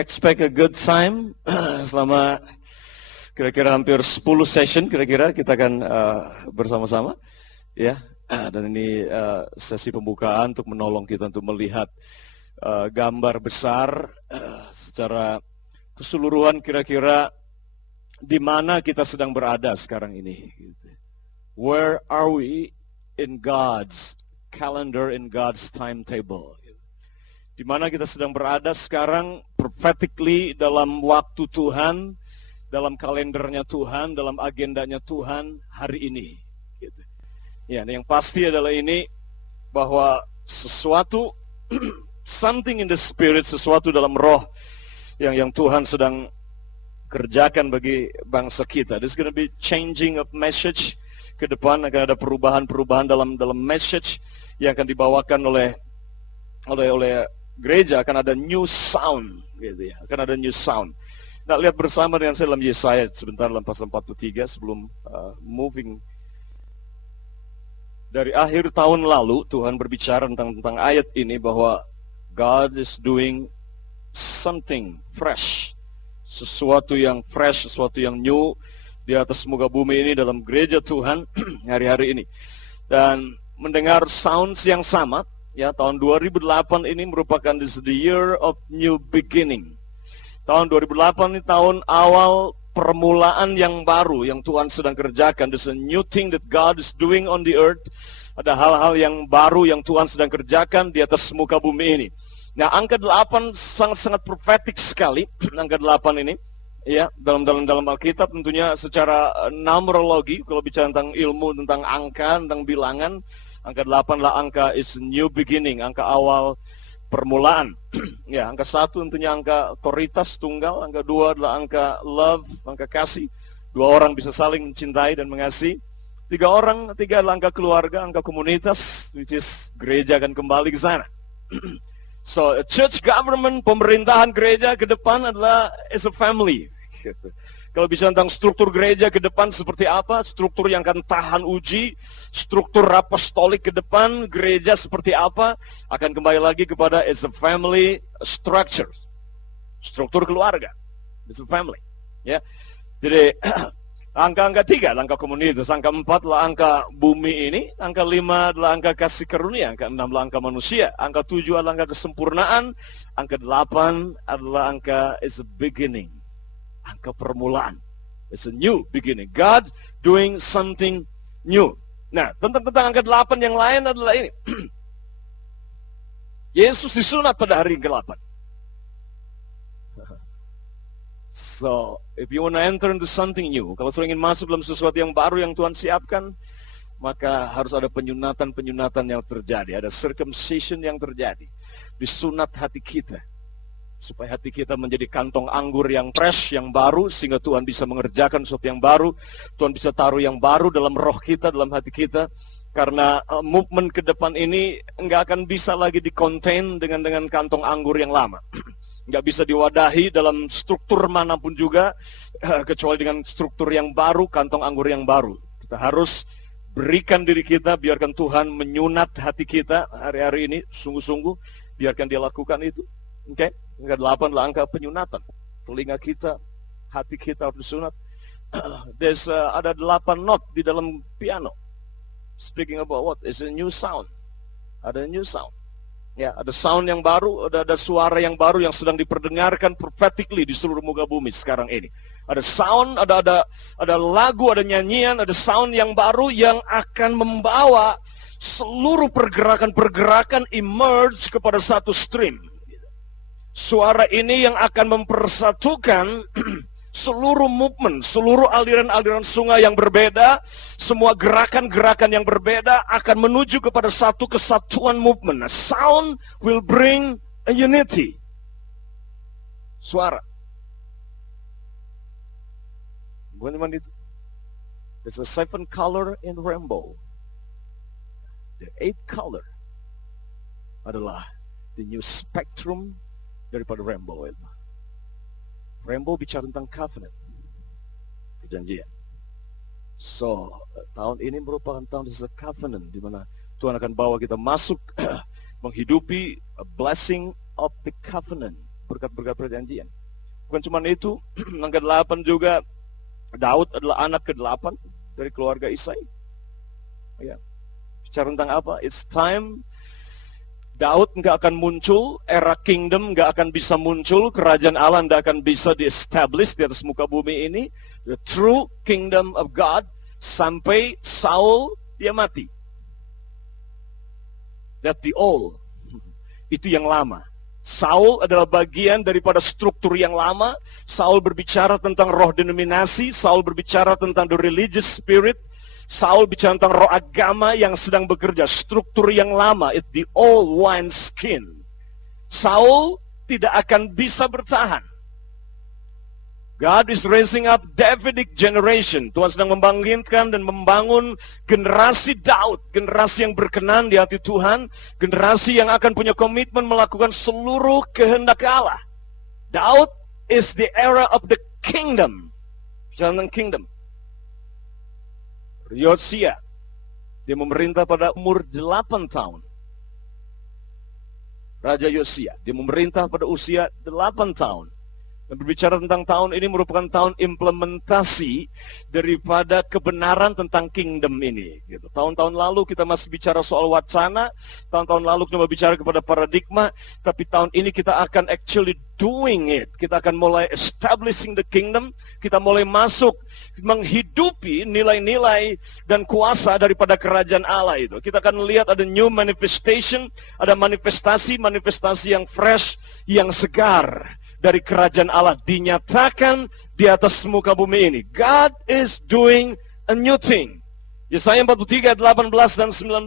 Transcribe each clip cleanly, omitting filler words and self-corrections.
expect a good time selama kira-kira hampir 10 session kira-kira kita akan bersama-sama ya. Dan ini sesi pembukaan untuk menolong kita untuk melihat gambar besar secara keseluruhan kira-kira di mana kita sedang berada sekarang ini. Where are we in God's calendar, in God's timetable? Di mana kita sedang berada sekarang prophetically dalam waktu Tuhan, dalam kalendernya Tuhan, dalam agendanya Tuhan hari ini. Gitu. Ya, yang pasti adalah ini bahwa sesuatu something in the spirit, sesuatu dalam roh yang Tuhan sedang kerjakan bagi bangsa kita. There's going to be changing of message ke depan, akan ada perubahan-perubahan dalam message yang akan dibawakan oleh gereja, akan ada new sound gitu ya. Akan ada new sound. Nah, lihat bersama dengan saya dalam Yesaya sebentar dalam pasal 43 sebelum moving. Dari akhir tahun lalu Tuhan berbicara tentang ayat ini bahwa God is doing something fresh. Sesuatu yang fresh, sesuatu yang new di atas muka bumi ini dalam gereja Tuhan hari-hari ini. Dan mendengar sounds yang sama, ya, tahun 2008 ini merupakan the year of new beginning. Tahun 2008 ini tahun awal permulaan yang baru yang Tuhan sedang kerjakan. There's a new thing that God is doing on the earth. Ada hal-hal yang baru yang Tuhan sedang kerjakan di atas muka bumi ini. Nah, angka 8 sangat-sangat prophetic sekali. Angka 8 ini, ya, dalam Alkitab tentunya secara numerologi, kalau bicara tentang ilmu, tentang angka, tentang bilangan, angka 8 lah angka is new beginning, angka awal permulaan. Ya, angka 1 tentunya angka otoritas tunggal, angka 2 adalah angka love, angka kasih. 2 orang bisa saling mencintai dan mengasihi. 3 adalah angka keluarga, angka komunitas, which is gereja akan kembali ke sana. So, church government, pemerintahan gereja ke depan adalah as a family. Kalau bicara tentang struktur gereja ke depan seperti apa, struktur yang akan tahan uji, struktur apostolik ke depan, gereja seperti apa, akan kembali lagi kepada as a family structure. Struktur keluarga, as a family. Ya. Jadi, angka 3 adalah angka komunitas, angka 4 adalah angka bumi ini, angka 5 adalah angka kasih karunia, angka 6 adalah angka manusia, angka 7 adalah angka kesempurnaan, angka 8 adalah angka is a beginning. Angka permulaan. It's a new beginning. God doing something new. Nah, tentang angka 8 yang lain adalah ini. Yesus disunat pada hari ke-8. So, if you want to enter into something new, kalau ingin masuk dalam sesuatu yang baru yang Tuhan siapkan, maka harus ada penyunatan-penyunatan yang terjadi. Ada circumcision yang terjadi. Disunat hati kita. Supaya hati kita menjadi kantong anggur yang fresh, yang baru, sehingga Tuhan bisa mengerjakan sesuatu yang baru. Tuhan bisa taruh yang baru dalam roh kita, dalam hati kita. Karena movement ke depan ini nggak akan bisa lagi di-contain dengan kantong anggur yang lama. Nggak bisa diwadahi dalam struktur manapun juga, kecuali dengan struktur yang baru, kantong anggur yang baru. Kita harus berikan diri kita, biarkan Tuhan menyunat hati kita hari-hari ini, sungguh-sungguh, biarkan Dia lakukan itu. Oke? Angka 8 adalah angka penyunatan. Telinga kita, hati kita harus disunat. Ada 8 not di dalam piano. Speaking about what? It's a new sound. Ada new sound. Ya, ada sound yang baru, ada suara yang baru yang sedang diperdengarkan prophetically di seluruh muka bumi sekarang ini. Ada sound, ada lagu, ada nyanyian, ada sound yang baru yang akan membawa seluruh pergerakan-pergerakan emerge kepada satu stream. Suara ini yang akan mempersatukan seluruh movement, seluruh aliran-aliran sungai yang berbeda, semua gerakan-gerakan yang berbeda akan menuju kepada satu kesatuan movement. Nah, sound will bring a unity. Suara. Bukan cuma itu. There's a 7 color in rainbow. The 8th color adalah the new spectrum daripada rainbow itu. Rainbow bicara tentang covenant, perjanjian. So, tahun ini merupakan tahun covenant, di mana Tuhan akan bawa kita masuk menghidupi a blessing of the covenant. berkat-berkat perjanjian. Bukan cuma itu, yang ke-8 juga, Daud adalah anak ke-8 dari keluarga Isai. Ya. Bicara tentang apa? It's time. Daud nggak akan muncul, era kingdom nggak akan bisa muncul, kerajaan Allah nggak akan bisa di-establish di atas muka bumi ini. The true kingdom of God sampai Saul dia mati. That the old, itu yang lama. Saul adalah bagian daripada struktur yang lama. Saul berbicara tentang roh denominasi, Saul berbicara tentang the religious spirit. Saul bicara tentang roh agama yang sedang bekerja, struktur yang lama, it's the old wine skin. Saul tidak akan bisa bertahan. God is raising up Davidic generation. Tuhan sedang membangkitkan dan membangun generasi Daud, generasi yang berkenan di hati Tuhan, generasi yang akan punya komitmen melakukan seluruh kehendak Allah. Daud is the era of the kingdom. Bicara tentang kingdom. Yosia, dia memerintah pada umur 8 tahun. Raja Yosia, dia memerintah pada usia 8 tahun. Dan berbicara tentang tahun ini merupakan tahun implementasi daripada kebenaran tentang kingdom ini. Gitu. Tahun-tahun lalu kita masih bicara soal wacana, tahun-tahun lalu kita bicara kepada paradigma, tapi tahun ini kita akan actually doing it. Kita akan mulai establishing the kingdom, kita mulai masuk menghidupi nilai-nilai dan kuasa daripada kerajaan Allah itu. Kita akan melihat ada new manifestation, ada manifestasi yang fresh, yang segar dari kerajaan Allah dinyatakan di atas muka bumi ini. God is doing a new thing. Yesaya 43 ayat 18 dan 19.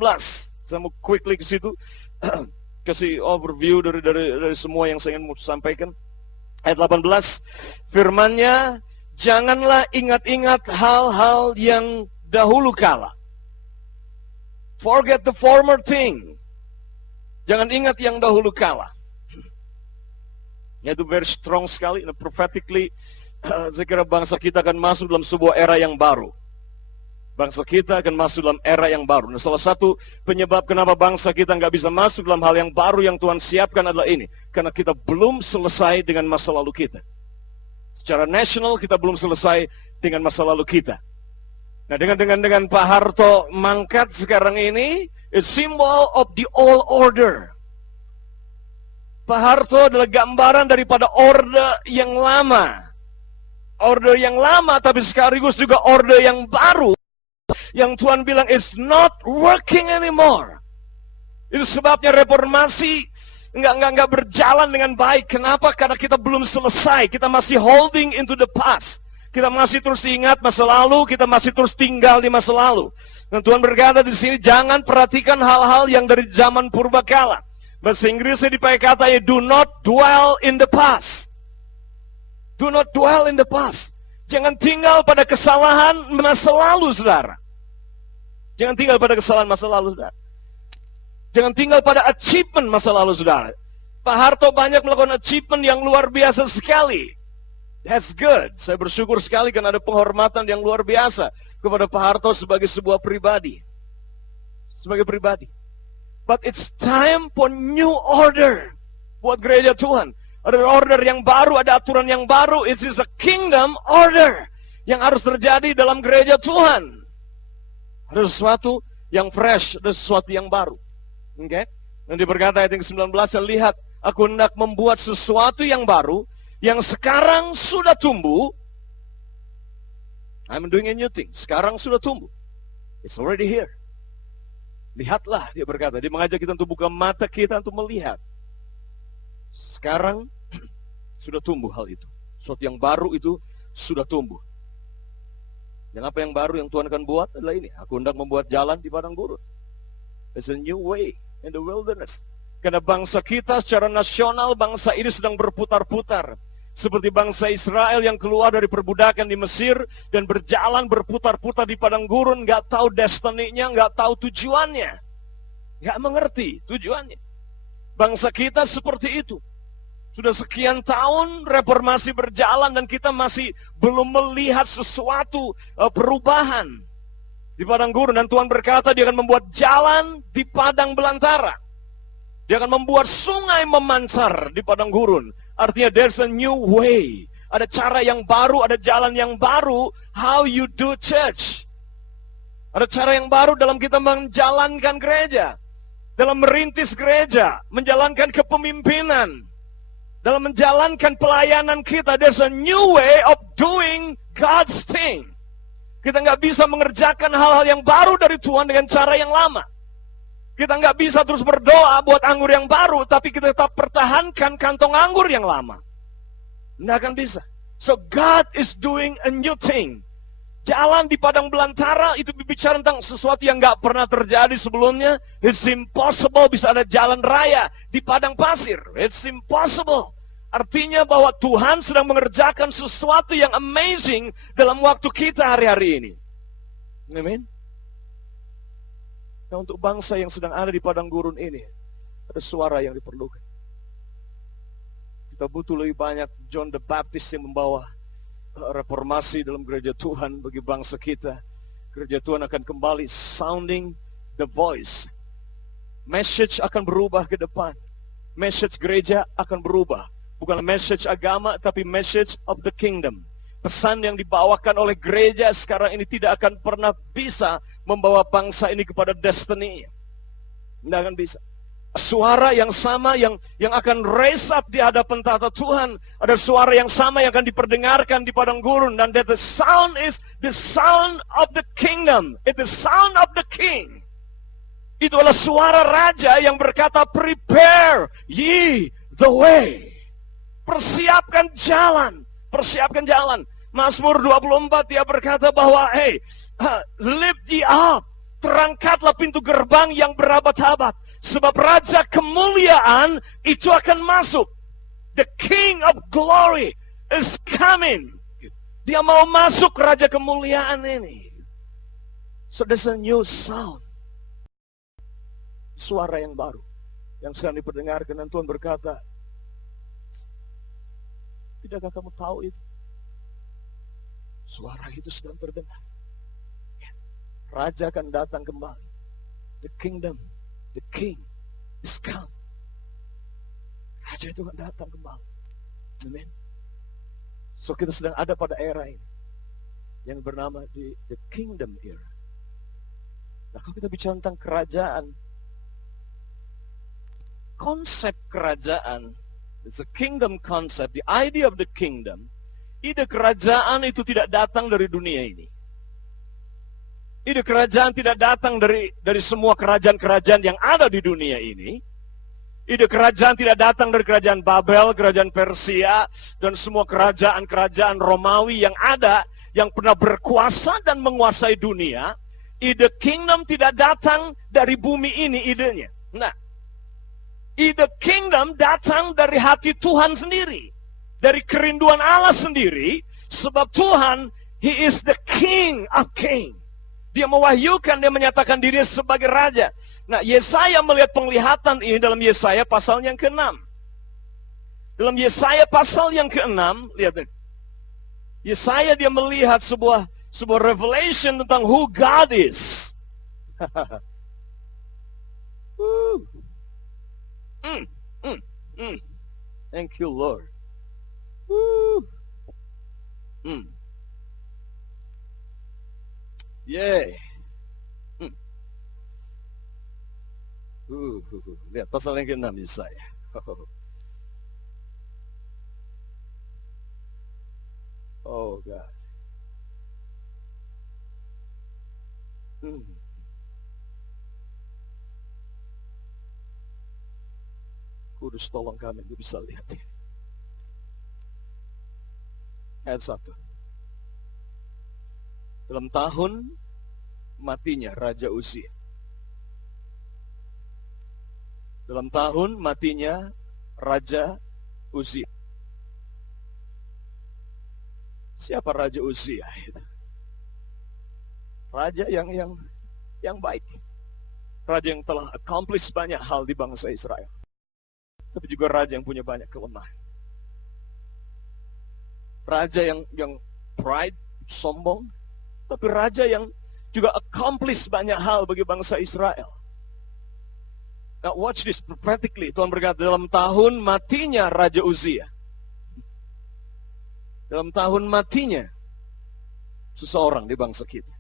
Saya mau quickly ke situ. Kasih overview dari semua yang saya ingin sampaikan. Ayat 18, firman-Nya, janganlah ingat-ingat hal-hal yang dahulu kala. Forget the former thing. Jangan ingat yang dahulu kala. Itu very strong sekali. Prophetically, saya kira bangsa kita akan masuk dalam sebuah era yang baru. Bangsa kita akan masuk dalam era yang baru. Nah, salah satu penyebab kenapa bangsa kita nggak bisa masuk dalam hal yang baru yang Tuhan siapkan adalah ini. Karena kita belum selesai dengan masa lalu kita. Secara nasional kita belum selesai dengan masa lalu kita. Nah, dengan Pak Harto mangkat sekarang ini, it's symbol of the old order. Pak Harto adalah gambaran daripada orde yang lama. Orde yang lama tapi sekaligus juga orde yang baru. Yang Tuhan bilang it's not working anymore. Itu sebabnya reformasi nggak berjalan dengan baik. Kenapa? Karena kita belum selesai. Kita masih holding into the past. Kita masih terus ingat masa lalu. Kita masih terus tinggal di masa lalu. Dan Tuhan berkata di sini, jangan perhatikan hal-hal yang dari zaman purbakala. Bahasa Inggrisnya dipakai katanya, do not dwell in the past. Do not dwell in the past. Jangan tinggal pada kesalahan masa lalu, saudara. Jangan tinggal pada kesalahan masa lalu, saudara. Jangan tinggal pada achievement masa lalu, saudara. Pak Harto banyak melakukan achievement yang luar biasa sekali. That's good. Saya bersyukur sekali karena ada penghormatan yang luar biasa kepada Pak Harto sebagai sebuah pribadi. Sebagai pribadi. But it's time for new order buat gereja Tuhan. Ada order yang baru, ada aturan yang baru. It is a kingdom order yang harus terjadi dalam gereja Tuhan. Ada sesuatu yang fresh, ada sesuatu yang baru. Oke? Dan berkata ayat yang ke-19, lihat, aku hendak membuat sesuatu yang baru, yang sekarang sudah tumbuh. I'm doing a new thing. Sekarang sudah tumbuh. It's already here. Lihatlah, dia berkata. Dia mengajak kita untuk buka mata kita untuk melihat. Sekarang sudah tumbuh hal itu. Sesuatu yang baru itu sudah tumbuh. Dan apa yang baru yang Tuhan akan buat adalah ini. Aku hendak membuat jalan di padang gurun. There's a new way in the wilderness. Karena bangsa kita secara nasional, bangsa ini sedang berputar-putar. Seperti bangsa Israel yang keluar dari perbudakan di Mesir dan berjalan berputar-putar di padang gurun, nggak tahu destiny-nya, nggak tahu tujuannya, nggak mengerti tujuannya. Bangsa kita seperti itu. Sudah sekian tahun reformasi berjalan dan kita masih belum melihat sesuatu perubahan di padang gurun. Dan Tuhan berkata dia akan membuat jalan di padang belantara. Dia akan membuat sungai memancar di padang gurun. Artinya there's a new way. Ada cara yang baru, ada jalan yang baru, how you do church. Ada cara yang baru dalam kita menjalankan gereja, dalam merintis gereja, menjalankan kepemimpinan, dalam menjalankan pelayanan kita. There's a new way of doing God's thing. Kita nggak bisa mengerjakan hal-hal yang baru dari Tuhan dengan cara yang lama. Kita nggak bisa terus berdoa buat anggur yang baru, tapi kita tetap pertahankan kantong anggur yang lama. Nggak akan bisa. So God is doing a new thing. Jalan di padang belantara itu berbicara tentang sesuatu yang nggak pernah terjadi sebelumnya. It's impossible bisa ada jalan raya di padang pasir. It's impossible. Artinya bahwa Tuhan sedang mengerjakan sesuatu yang amazing dalam waktu kita hari-hari ini. Amin. Nah, untuk bangsa yang sedang ada di padang gurun ini, ada suara yang diperlukan. Kita butuh lebih banyak John the Baptist yang membawa reformasi dalam gereja Tuhan bagi bangsa kita. Gereja Tuhan akan kembali sounding the voice. Message akan berubah ke depan. Message gereja akan berubah. Bukan message agama, tapi message of the kingdom. Pesan yang dibawakan oleh gereja sekarang ini tidak akan pernah bisa membawa bangsa ini kepada destiny. Tidak akan bisa. Suara yang sama yang akan raise up di hadapan tata Tuhan. Ada suara yang sama yang akan diperdengarkan di padang gurun. Dan that the sound is the sound of the kingdom. It's the sound of the king. Itu adalah suara raja yang berkata, prepare ye the way. Persiapkan jalan. Persiapkan jalan. Mazmur 24 dia berkata bahwa, hey, lift ye up. Terangkatlah pintu gerbang yang berabad-abad. Sebab Raja kemuliaan itu akan masuk. The King of Glory is coming. Dia mau masuk Raja kemuliaan ini. So there's a new sound. Suara yang baru. Yang sedang diperdengarkan dan Tuhan berkata, tidakkah kamu tahu itu? Suara itu sedang terdengar. Raja akan datang kembali. The kingdom, the king is come. Raja itu akan datang kembali. Amen. So kita sedang ada pada era ini yang bernama the kingdom era. Nah, kalau kita bicara tentang kerajaan, konsep kerajaan, it's a kingdom concept, the idea of the kingdom. Ide kerajaan itu tidak datang dari dunia ini. Ide kerajaan tidak datang dari semua kerajaan-kerajaan yang ada di dunia ini. Ide kerajaan tidak datang dari kerajaan Babel, kerajaan Persia, dan semua kerajaan-kerajaan Romawi yang ada, yang pernah berkuasa dan menguasai dunia. Ide kingdom tidak datang dari bumi ini idenya. Nah, ide kingdom datang dari hati Tuhan sendiri. Dari kerinduan Allah sendiri, sebab Tuhan, He is the King of Kings. Dia mewahyukan, dia menyatakan dirinya sebagai raja. Nah, Yesaya melihat penglihatan ini dalam Yesaya pasal yang ke-6. Dalam Yesaya pasal yang ke-6, lihat ini. Yesaya dia melihat sebuah revelation tentang who God is. Thank you, Lord. Yay. Lihat pasal yang ke-6 Yesaya. Oh God. Kudus tolong kami untuk bisa lihat ini. Ayat 1. Dalam tahun matinya Raja Uzia. Dalam tahun matinya Raja Uzia. Siapa Raja Uzia itu? Raja yang baik. Raja yang telah accomplish banyak hal di bangsa Israel. Tapi juga raja yang punya banyak kelemahan. Raja yang pride, sombong. Tapi raja yang juga accomplish banyak hal bagi bangsa Israel. Now watch this prophetically. Tuhan berkata dalam tahun matinya Raja Uzia. dalam tahun matinya seseorang di bangsa kita.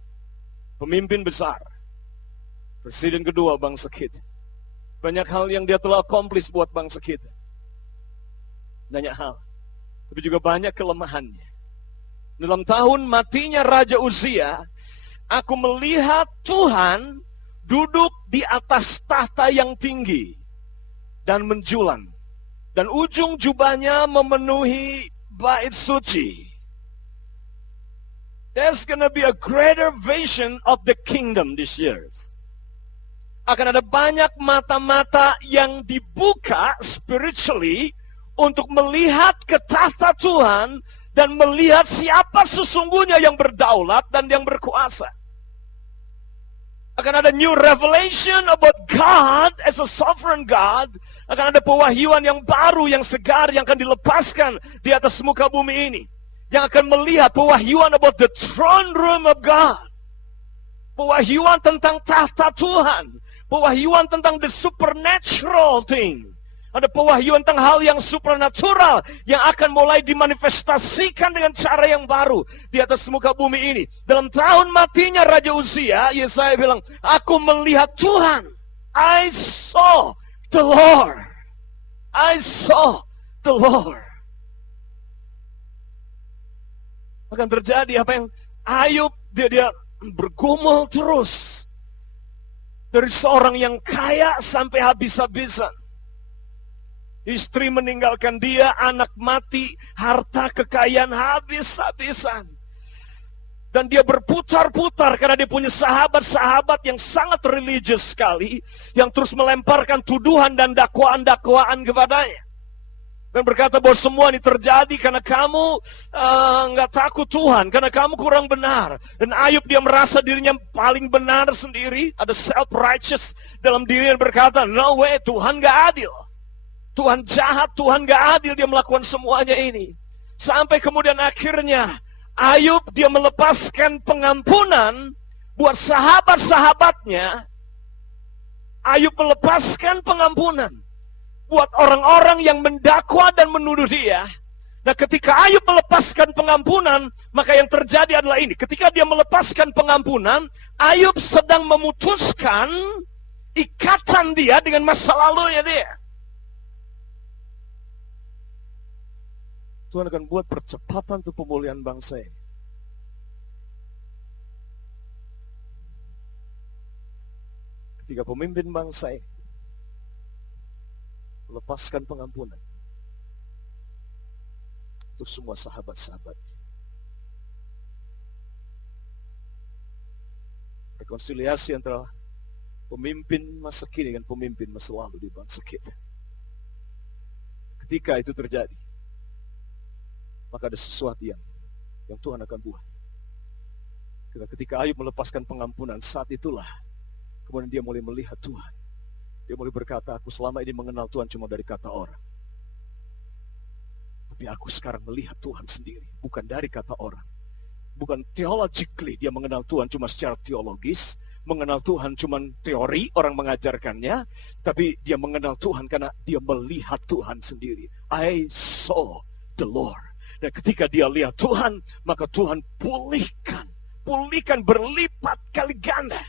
Pemimpin besar, presiden kedua bangsa kita. Banyak hal yang dia telah accomplish buat bangsa kita. Banyak hal, tapi juga banyak kelemahannya. Dalam tahun matinya Raja Uzia, aku melihat Tuhan duduk di atas tahta yang tinggi dan menjulang. Dan ujung jubahnya memenuhi bait suci. There's gonna be a greater vision of the kingdom this year. Akan ada banyak mata-mata yang dibuka spiritually untuk melihat ke tahta Tuhan dan melihat siapa sesungguhnya yang berdaulat dan yang berkuasa. Akan ada new revelation about God as a sovereign God. Akan ada pewahyuan yang baru, yang segar, yang akan dilepaskan di atas muka bumi ini. Yang akan melihat pewahyuan about the throne room of God. Pewahyuan tentang tahta Tuhan. Pewahyuan tentang the supernatural thing. Ada pewahyuan tentang hal yang supernatural yang akan mulai dimanifestasikan dengan cara yang baru di atas muka bumi ini. Dalam tahun matinya Raja Uzia, Yesaya bilang, aku melihat Tuhan. I saw the Lord. I saw the Lord. Akan terjadi apa yang Ayub, dia bergumul terus. Dari seorang yang kaya sampai habis-habisan. Istri meninggalkan dia, anak mati, harta kekayaan habis-habisan. Dan dia berputar-putar karena dia punya sahabat-sahabat yang sangat religius sekali, yang terus melemparkan tuduhan dan dakwaan-dakwaan kepadanya. Dan berkata bahwa semua ini terjadi karena kamu nggak takut Tuhan, karena kamu kurang benar. Dan Ayub dia merasa dirinya paling benar sendiri, ada self-righteous dalam diri yang berkata, no way, Tuhan nggak adil. Tuhan jahat, Tuhan gak adil, dia melakukan semuanya ini. Sampai kemudian akhirnya Ayub dia melepaskan pengampunan buat sahabat-sahabatnya. Ayub melepaskan pengampunan buat orang-orang yang mendakwa dan menuduh dia. Nah, ketika Ayub melepaskan pengampunan, maka yang terjadi adalah ini. Ketika dia melepaskan pengampunan, Ayub sedang memutuskan ikatan dia dengan masa lalunya dia. Tuhan akan buat percepatan untuk pemulihan bangsa ini. Ketika pemimpin bangsa ini melepaskan pengampunan untuk semua sahabat-sahabatnya. Rekonsiliasi antara pemimpin masa kini dengan pemimpin masa lalu di bangsa kita. Ketika itu terjadi, maka ada sesuatu yang Tuhan akan buat. Ketika Ayub melepaskan pengampunan, saat itulah kemudian dia mulai melihat Tuhan. Dia mulai berkata, aku selama ini mengenal Tuhan cuma dari kata orang. Tapi aku sekarang melihat Tuhan sendiri, bukan dari kata orang. Bukan theologically dia mengenal Tuhan cuma secara teologis, mengenal Tuhan cuma teori, orang mengajarkannya, tapi dia mengenal Tuhan karena dia melihat Tuhan sendiri. I saw the Lord. Dan ketika dia lihat Tuhan, maka Tuhan pulihkan berlipat kali ganda.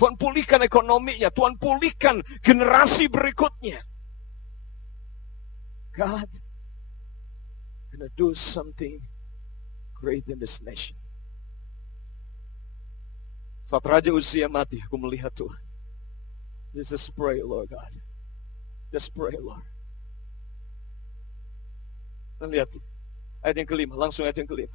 Tuhan pulihkan ekonominya, Tuhan pulihkan generasi berikutnya. God gonna do something great in this nation. Saat Raja Uzia mati, aku melihat Tuhan. Just pray, Lord God. Just pray, Lord. Dan lihat ayat yang kelima, langsung ayat yang kelima.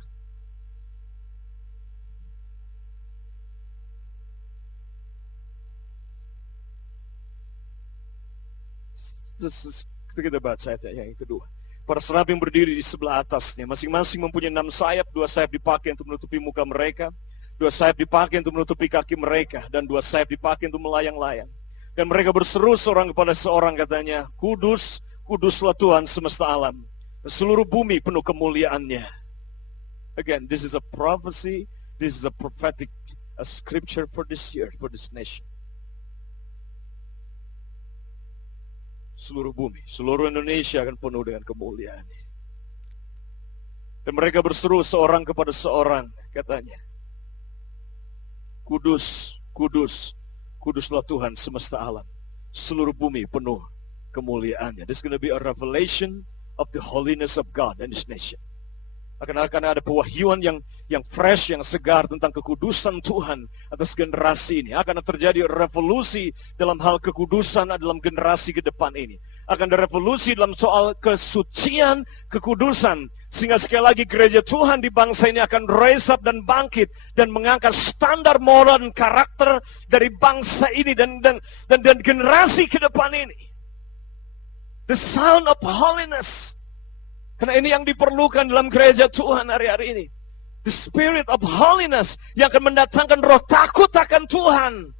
Ketika kita baca ayat yang kedua. Para serafim berdiri di sebelah atasnya. Masing-masing mempunyai 6 sayap. 2 sayap dipakai untuk menutupi muka mereka. 2 sayap dipakai untuk menutupi kaki mereka. Dan 2 sayap dipakai untuk melayang-layang. Dan mereka berseru seorang kepada seorang, katanya, Kudus, kuduslah Tuhan semesta alam. Seluruh bumi penuh kemuliaannya. Again, this is a prophecy. This is a prophetic scripture for this year, for this nation. Seluruh bumi, seluruh Indonesia akan penuh dengan kemuliaan. Dan mereka berseru seorang kepada seorang, katanya, Kudus, kudus, kuduslah Tuhan semesta alam. Seluruh bumi penuh kemuliaannya. There's going to be a revelation of the holiness of God and His nation. Akan ada pewahyuan yang fresh, yang segar tentang kekudusan Tuhan atas generasi ini. Akan terjadi revolusi dalam hal kekudusan dalam generasi ke depan ini. Akan ada revolusi dalam soal kesucian, kekudusan. Sehingga sekali lagi gereja Tuhan di bangsa ini akan rise up dan bangkit. Dan mengangkat standar moral dan karakter dari bangsa ini dan generasi ke depan ini. The sound of holiness. Karena ini yang diperlukan dalam gereja Tuhan hari-hari ini. The spirit of holiness yang akan mendatangkan roh takut akan Tuhan.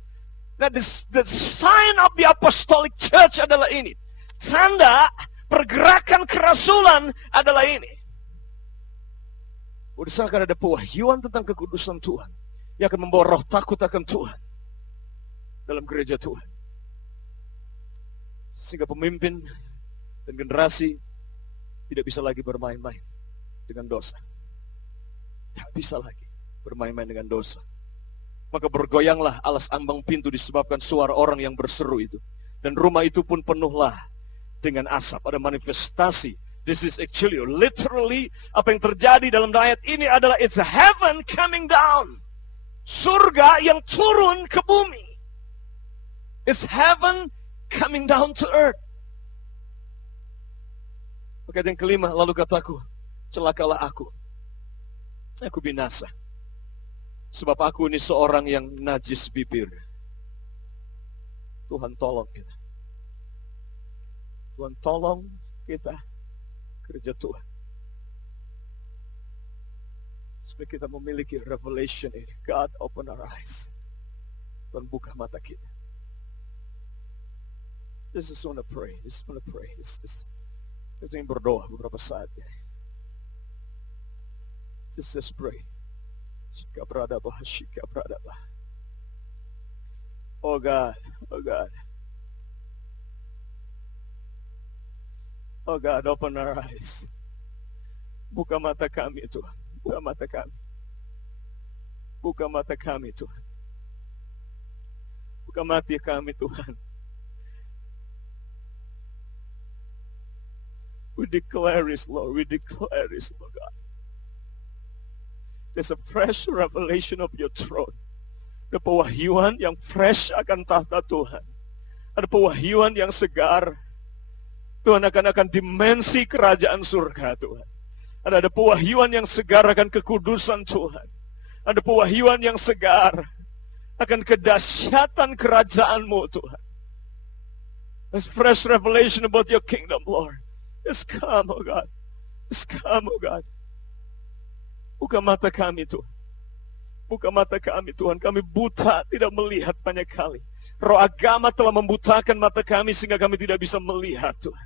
Nah, the sign of the apostolic church adalah ini. Tanda pergerakan kerasulan adalah ini. Udah akan ada pewahyuan tentang kekudusan Tuhan yang akan membawa roh takut akan Tuhan dalam gereja Tuhan. Sehingga pemimpin dan generasi tidak bisa lagi bermain-main dengan dosa. Tidak bisa lagi bermain-main dengan dosa. Maka bergoyanglah alas ambang pintu disebabkan suara orang yang berseru itu. Dan rumah itu pun penuhlah dengan asap. Ada manifestasi. This is actually, literally, apa yang terjadi dalam ayat ini adalah it's a heaven coming down. Surga yang turun ke bumi. It's heaven coming down to earth. Maka yang kelima, lalu kataku, celakalah aku binasa. Sebab aku ini seorang yang najis bibir. Tuhan tolong kita. Tuhan tolong kita, gereja Tuhan. Supaya kita memiliki revelation ini. God open our eyes. Tuhan buka mata kita. This is wanna pray. Kita ingin berdoa beberapa saat ya. Just pray. Shika beradabah. Oh God. Oh God, open our eyes. Buka mata kami Tuhan. Buka mata kami. Buka mata kami Tuhan. Buka mata kami Tuhan. We declare this, Lord. We declare this, Lord God. There's a fresh revelation of your throne. Ada pewahyuan yang fresh akan tahta Tuhan. Ada pewahyuan yang segar. Tuhan akan dimensi kerajaan surga Tuhan. Ada pewahyuan yang segar akan kekudusan Tuhan. Ada pewahyuan yang segar akan kedahsyatan kerajaan-Mu Tuhan. There's fresh revelation about your kingdom, Lord. Just come, oh God. Just come, oh God. Buka mata kami, Tuhan. Buka mata kami, Tuhan. Kami buta, tidak melihat banyak kali. Roh agama telah membutakan mata kami sehingga kami tidak bisa melihat, Tuhan.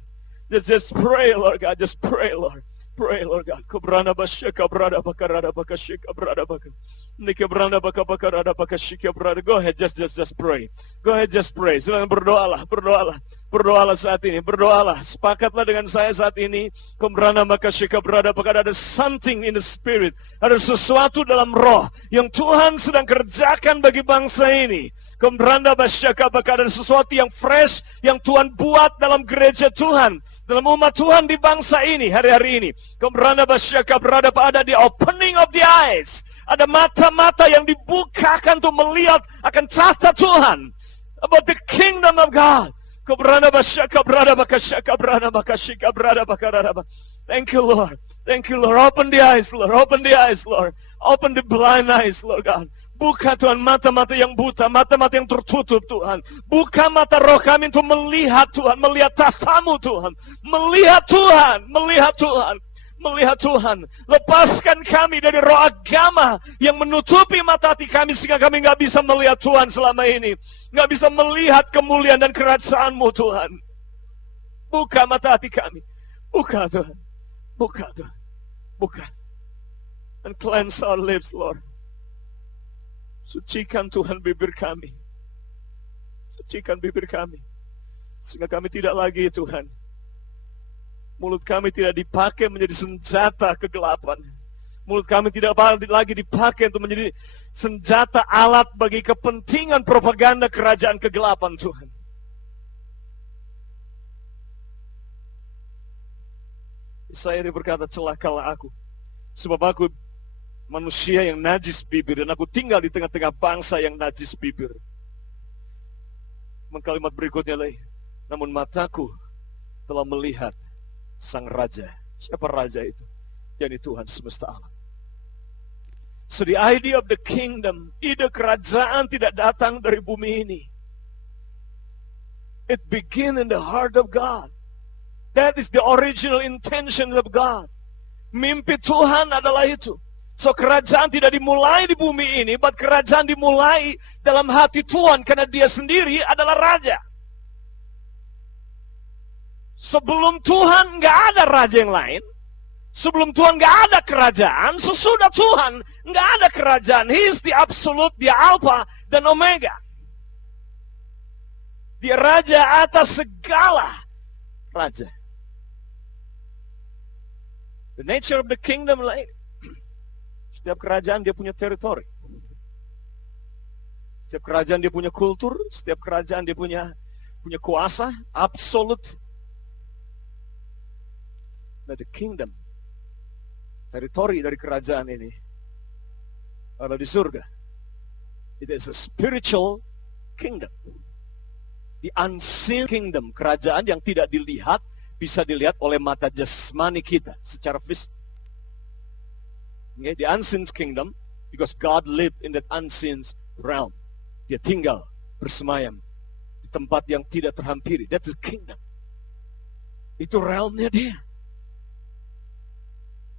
Just pray, Lord God. Just pray, Lord. Pray, Lord God. Keberana basyaka berada bakarada bakasyaka berada bakar. Nika beranda bakarada bakasyaka berada. Go ahead, just pray. Go ahead, just pray. Silakan berdoalah. Berdoalah saat ini. Berdoalah. Sepakatlah dengan saya saat ini. Keberana bakasyaka berada bakar. Ada something in the spirit. Ada sesuatu dalam roh yang Tuhan sedang kerjakan bagi bangsa ini. Keberana basyaka bakar. Ada sesuatu yang fresh yang Tuhan buat dalam gereja Tuhan, dalam umat Tuhan di bangsa ini hari-hari ini. Keberana basyaka berada pada the opening of the eyes. Ada mata-mata yang dibukakan untuk melihat akan tahta Tuhan. About the kingdom of God. Keberana basyaka berada bakasyaka berada bakasyika berada bakarada. Thank you, Lord. Thank you, Lord. Open the eyes, Lord. Open the eyes, Lord. Open the blind eyes, Lord God. Buka Tuhan mata-mata yang buta, mata-mata yang tertutup Tuhan. Buka mata roh kami untuk melihat Tuhan, melihat tahta-Mu Tuhan. Melihat Tuhan, melihat Tuhan. Melihat Tuhan. Lepaskan kami dari roh agama yang menutupi mata hati kami sehingga kami gak bisa melihat Tuhan selama ini. Gak bisa melihat kemuliaan dan kerajaan-Mu Tuhan. Buka mata hati kami. Buka Tuhan. Buka Tuhan. Buka. And cleanse our lips, Lord. Sucikan Tuhan bibir kami. Sucikan bibir kami. Sehingga kami tidak lagi Tuhan Mulut kami tidak dipakai menjadi senjata kegelapan. Mulut kami tidak lagi dipakai untuk menjadi senjata alat bagi kepentingan propaganda kerajaan kegelapan, Tuhan. Saya berkata, celakalah aku, sebab aku manusia yang najis bibir, dan aku tinggal di tengah-tengah bangsa yang najis bibir. Kalimat berikutnya lagi, namun mataku telah melihat Sang Raja. Siapa Raja itu? Yakni Tuhan semesta alam. So the idea of the kingdom, ide kerajaan tidak datang dari bumi ini. It begins in the heart of God. That is the original intention of God. Mimpi Tuhan adalah itu. So kerajaan tidak dimulai di bumi ini, but kerajaan dimulai dalam hati Tuhan karena Dia sendiri adalah Raja. Sebelum Tuhan nggak ada raja yang lain. Sebelum Tuhan nggak ada kerajaan. Sesudah Tuhan nggak ada kerajaan. He is the absolute, Dia Alpha dan Omega. Dia Raja atas segala raja. The nature of the kingdom lain. Setiap kerajaan dia punya teritori. Setiap kerajaan dia punya kultur. Setiap kerajaan dia punya kuasa absolut. Nah, the kingdom, teritori dari kerajaan ini ada di surga. It is a spiritual kingdom. The unseen kingdom, kerajaan yang tidak dilihat, bisa dilihat oleh mata jasmani kita secara fisik. Okay, the unseen kingdom, because God lived in that unseen realm. Dia tinggal bersemayam di tempat yang tidak terhampiri. That's the kingdom. Itu realmnya dia.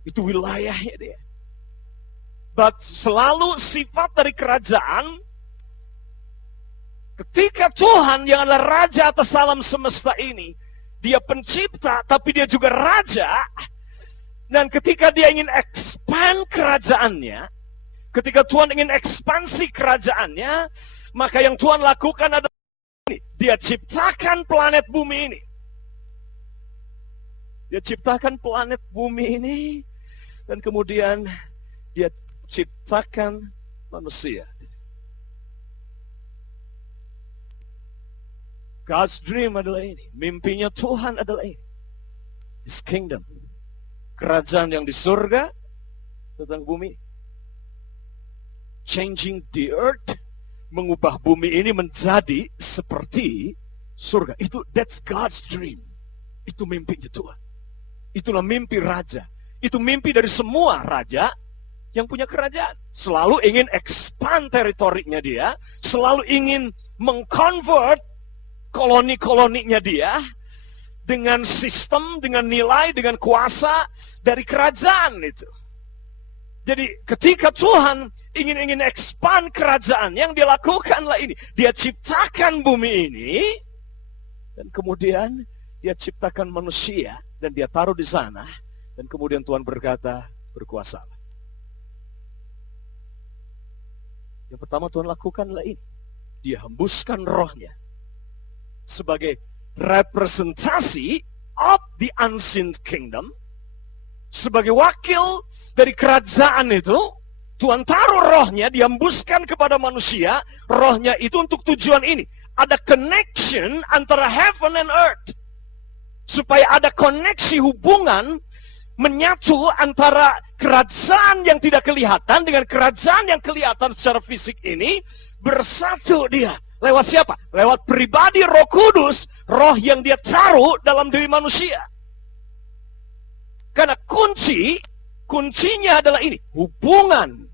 Itu wilayahnya dia. But selalu sifat dari kerajaan, ketika Tuhan yang adalah Raja atas alam semesta ini, Dia pencipta, tapi Dia juga Raja. Dan ketika Dia ingin expand kerajaannya, ketika Tuhan ingin ekspansi kerajaannya, maka yang Tuhan lakukan adalah ini. Dia ciptakan planet bumi ini. Dia ciptakan planet bumi ini. Dan kemudian Dia ciptakan manusia. God's dream adalah ini. Mimpinya Tuhan adalah ini. His kingdom. Kerajaan yang di surga tentang bumi. Changing the earth. Mengubah bumi ini menjadi seperti surga. That's God's dream. Itu mimpinya Tuhan. Itulah mimpi Raja. Itu mimpi dari semua raja yang punya kerajaan. Selalu ingin expand teritorinya dia. Selalu ingin mengconvert koloni-koloninya dia. Dengan sistem, dengan nilai, dengan kuasa dari kerajaan itu. Jadi ketika Tuhan ingin expand kerajaan, yang Dia lakukanlah ini. Dia ciptakan bumi ini. Dan kemudian Dia ciptakan manusia. Dan Dia taruh di sana. Dan kemudian Tuhan berkata, berkuasalah. Yang pertama Tuhan lakukanlah ini. Dia hembuskan rohnya. Sebagai representasi of the unseen kingdom. Sebagai wakil dari kerajaan itu. Tuhan taruh rohnya, dihembuskan kepada manusia. Rohnya itu untuk tujuan ini. Ada connection antara heaven and earth. Supaya ada koneksi hubungan menyatu antara kerajaan yang tidak kelihatan dengan kerajaan yang kelihatan secara fisik ini. Bersatu dia. Lewat siapa? Lewat pribadi Roh Kudus. Roh yang Dia taruh dalam diri manusia. Karena kuncinya adalah ini. Hubungan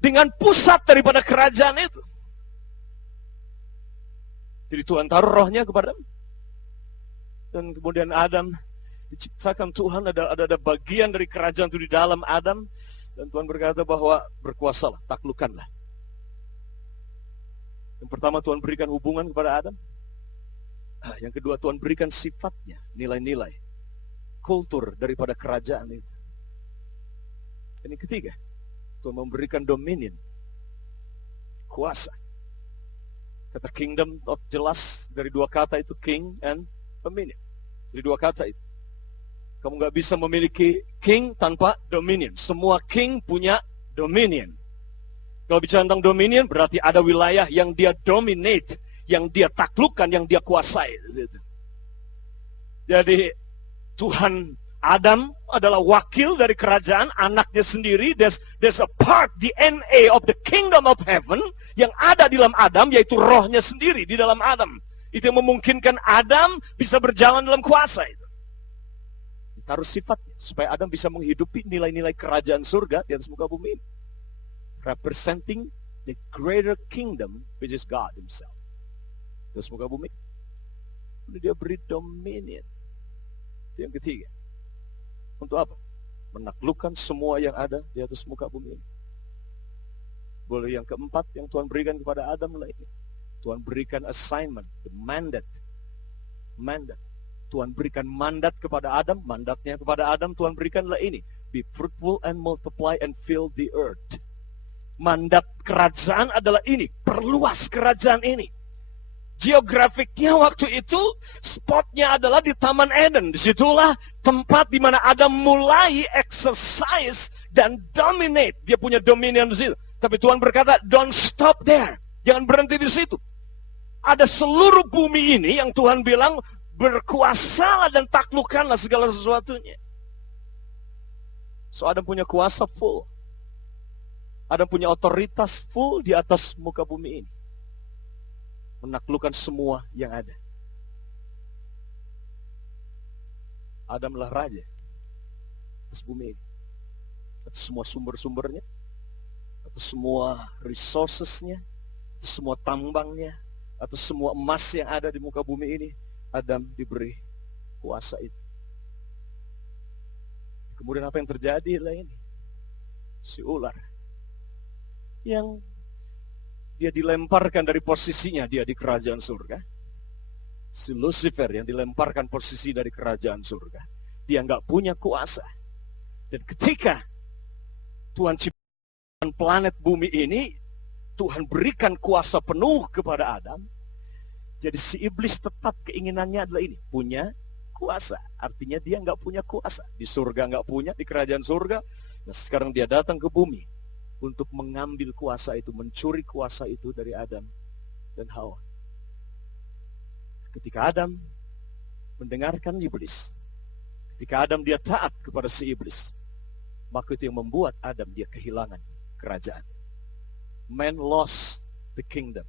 dengan pusat daripada kerajaan itu. Jadi Tuhan taruh rohnya kepada Adam. Dan kemudian Adam diciptakan Tuhan, ada bagian dari kerajaan itu di dalam Adam. Dan Tuhan berkata bahwa berkuasalah, taklukkanlah. Yang pertama Tuhan berikan hubungan kepada Adam. Yang kedua Tuhan berikan sifatnya, nilai-nilai, kultur daripada kerajaan itu. Dan yang ketiga, Tuhan memberikan dominion, kuasa. Kata kingdom jelas dari dua kata itu king and dominion. Jadi dua kata itu. Kamu nggak bisa memiliki king tanpa dominion. Semua king punya dominion. Kalau bicara tentang dominion, berarti ada wilayah yang dia dominate, yang dia taklukkan, yang dia kuasai. Jadi Tuhan Adam adalah wakil dari kerajaan anaknya sendiri. There's a part, DNA of the kingdom of heaven yang ada di dalam Adam, yaitu rohnya sendiri di dalam Adam. Itu yang memungkinkan Adam bisa berjalan dalam kuasa itu. Taruh sifatnya supaya Adam bisa menghidupi nilai-nilai kerajaan surga di atas muka bumi ini. Representing the greater kingdom which is God himself. Di atas muka bumi. Lalu dia beri dominion. Itu yang ketiga. Untuk apa? Menaklukkan semua yang ada di atas muka bumi ini. Boleh yang keempat yang Tuhan berikan kepada Adam lagi. Tuhan berikan assignment, the mandate. Tuhan berikan mandat kepada Adam. Mandatnya kepada Adam Tuhan berikanlah ini. Be fruitful and multiply and fill the earth. Mandat kerajaan adalah ini. Perluas kerajaan ini. Geografiknya waktu itu spotnya adalah di Taman Eden. Disitulah tempat di mana Adam mulai exercise dan dominate. Dia punya dominion di situ. Tapi Tuhan berkata, don't stop there. Jangan berhenti di situ. Ada seluruh bumi ini yang Tuhan bilang, berkuasalah dan taklukkanlah segala sesuatunya. So Adam punya kuasa full. Adam punya otoritas full di atas muka bumi ini. Menaklukkan semua yang ada. Adamlah raja atas bumi ini. Atas semua sumber-sumbernya. Atas semua resourcesnya. Atas semua tambangnya. Atas semua emas yang ada di muka bumi ini. Adam diberi kuasa itu. Kemudian apa yang terjadi adalah ini. Si ular. Yang dia dilemparkan dari posisinya dia di kerajaan surga. Si Lucifer yang dilemparkan posisi dari kerajaan surga. Dia nggak punya kuasa. Dan ketika Tuhan ciptakan planet bumi ini, Tuhan berikan kuasa penuh kepada Adam. Jadi si iblis tetap keinginannya adalah ini. Punya kuasa. Artinya dia nggak punya kuasa. Di surga nggak punya, di kerajaan surga. Nah sekarang dia datang ke bumi. Untuk mengambil kuasa itu, mencuri kuasa itu dari Adam dan Hawa. Ketika Adam mendengarkan iblis. Ketika Adam dia taat kepada si iblis. Maka itu yang membuat Adam dia kehilangan kerajaan. Man lost the kingdom.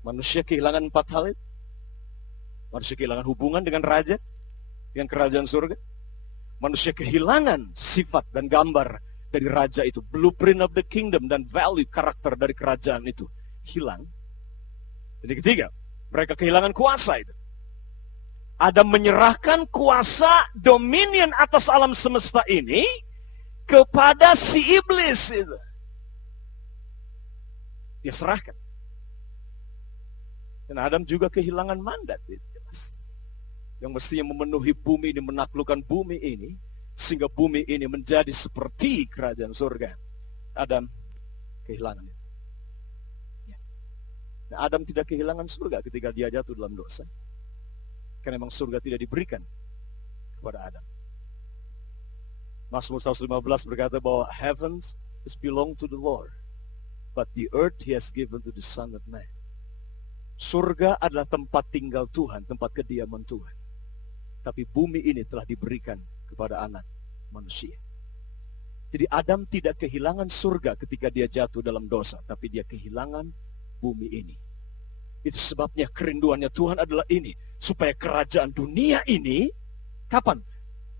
Manusia kehilangan 4 hal itu. Manusia kehilangan hubungan dengan raja, dengan kerajaan surga. Manusia kehilangan sifat dan gambar dari raja itu. Blueprint of the kingdom dan value, karakter dari kerajaan itu hilang. Jadi ketiga, mereka kehilangan kuasa itu. Adam menyerahkan kuasa dominion atas alam semesta ini kepada si iblis itu. Dia serahkan. Dan Adam juga kehilangan mandat, itu jelas. Yang mestinya memenuhi bumi ini, menaklukkan bumi ini, sehingga bumi ini menjadi seperti kerajaan surga. Adam kehilangan itu. Ya. Nah, Adam tidak kehilangan surga ketika dia jatuh dalam dosa. Karena memang surga tidak diberikan kepada Adam. Mazmur 115 berkata bahwa heavens is belong to the Lord, but the earth he has given to the Son of Man. Surga adalah tempat tinggal Tuhan, tempat kediaman Tuhan. Tapi bumi ini telah diberikan kepada anak manusia. Jadi Adam tidak kehilangan surga ketika dia jatuh dalam dosa, tapi dia kehilangan bumi ini. Itu sebabnya kerinduannya Tuhan adalah ini, supaya kerajaan dunia ini, kapan?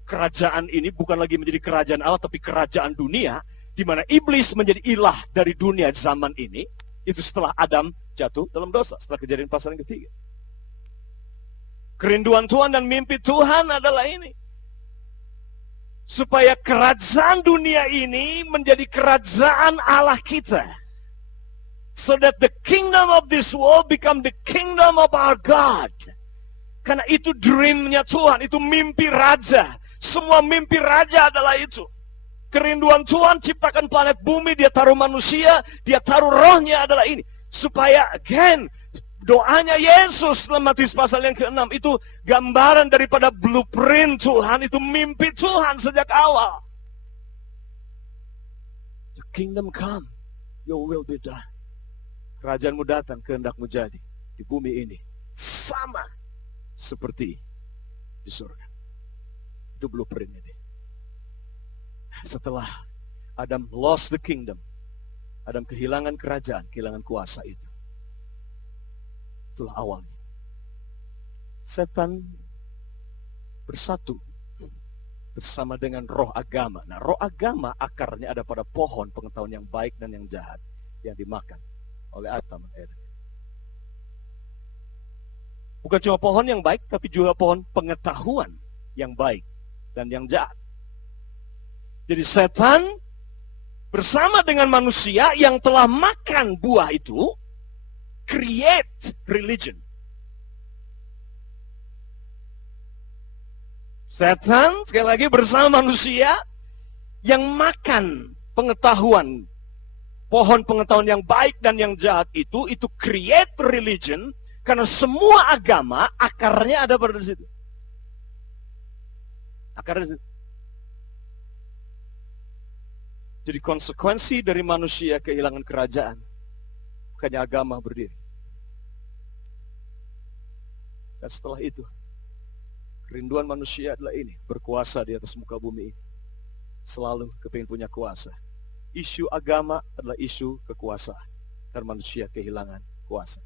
Kerajaan ini bukan lagi menjadi kerajaan Allah, tapi kerajaan dunia, di mana iblis menjadi ilah dari dunia zaman ini. Itu setelah Adam jatuh dalam dosa, setelah kejadian pasal yang ketiga. Kerinduan Tuhan dan mimpi Tuhan adalah ini. Supaya kerajaan dunia ini menjadi kerajaan Allah kita. So that the kingdom of this world become the kingdom of our God. Karena itu dreamnya Tuhan, itu mimpi raja. Semua mimpi raja adalah itu. Kerinduan Tuhan ciptakan planet bumi, dia taruh manusia, dia taruh rohnya adalah ini. Supaya again, Doanya Yesus dalam Matius pasal yang ke-6 itu gambaran daripada blueprint Tuhan, itu mimpi Tuhan sejak awal. The kingdom come, your will be done. Kerajaanmu datang, kehendakmu jadi di bumi ini sama seperti di surga. Itu blueprint ini. Setelah Adam lost the kingdom, Adam kehilangan kerajaan, kehilangan kuasa itu. Itulah awalnya. Setan bersatu bersama dengan roh agama. Nah, roh agama akarnya ada pada pohon pengetahuan yang baik dan yang jahat yang dimakan oleh Adam dan Eden. Bukan cuma pohon yang baik, tapi juga pohon pengetahuan yang baik dan yang jahat. Jadi setan bersama dengan manusia yang telah makan buah itu create religion. Setan sekali lagi bersama manusia yang makan pengetahuan, pohon pengetahuan yang baik dan yang jahat itu create religion, karena semua agama akarnya ada pada situ. Akarnya di situ. Jadi konsekuensi dari manusia kehilangan kerajaan, bukannya agama berdiri. Dan setelah itu, kerinduan manusia adalah ini, berkuasa di atas muka bumi ini. Selalu kepingin punya kuasa. Isu agama adalah isu kekuasaan. Dan manusia kehilangan kuasa.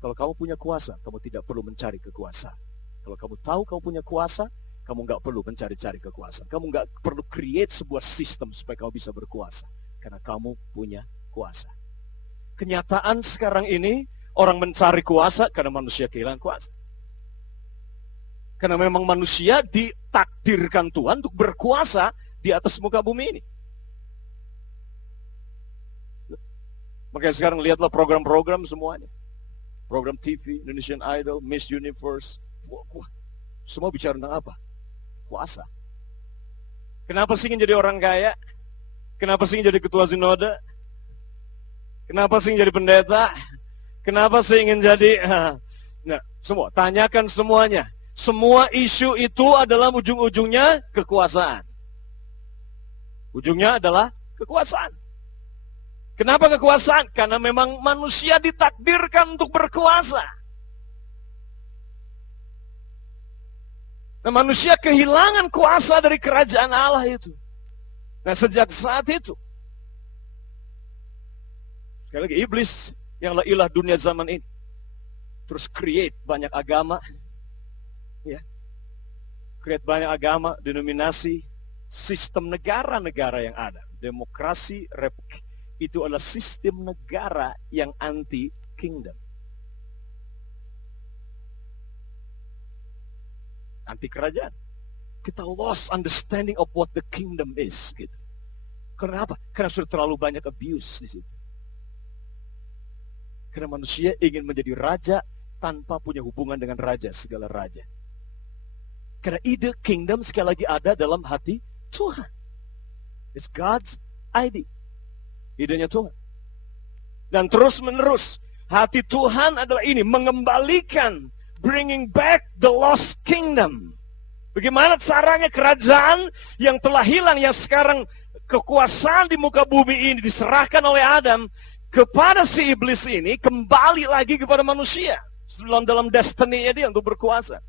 Kalau kamu punya kuasa, kamu tidak perlu mencari kekuasaan. Kalau kamu tahu kamu punya kuasa, kamu nggak perlu mencari-cari kekuasaan. Kamu nggak perlu create sebuah sistem supaya kamu bisa berkuasa. Karena kamu punya kuasa. Kenyataan sekarang ini, orang mencari kuasa karena manusia kehilangan kuasa. Karena memang manusia ditakdirkan Tuhan untuk berkuasa di atas muka bumi ini. Makanya sekarang lihatlah program-program semuanya. Program TV, Indonesian Idol, Miss Universe. Semua bicara tentang apa? Kuasa. Kenapa sih ingin jadi orang kaya? Kenapa sih ingin jadi ketua sinode? Kenapa sih ingin jadi pendeta? Kenapa sih ingin jadi... Nah, semua. Tanyakan semuanya. Semua isu itu adalah ujung-ujungnya kekuasaan. Ujungnya adalah kekuasaan. Kenapa kekuasaan? Karena memang manusia ditakdirkan untuk berkuasa. Nah, manusia kehilangan kuasa dari kerajaan Allah itu. Nah, sejak saat itu, sekali lagi, iblis yang ilah dunia zaman ini, terus create banyak agama, ya, create banyak agama, denominasi, sistem negara-negara yang ada. Demokrasi, republik, itu adalah sistem negara yang anti kingdom. Anti kerajaan. Kita lost understanding of what the kingdom is, gitu. Karena apa? Karena sudah terlalu banyak abuse di situ. Karena manusia ingin menjadi raja tanpa punya hubungan dengan raja, segala raja. Karena ide kingdom sekali lagi ada dalam hati Tuhan. It's God's idea. Idenya Tuhan. Dan terus menerus hati Tuhan adalah ini, mengembalikan, bringing back the lost kingdom. Bagaimana caranya kerajaan yang telah hilang, yang sekarang kekuasaan di muka bumi ini diserahkan oleh Adam kepada si iblis ini, kembali lagi kepada manusia dalam destiny-nya dia untuk berkuasa.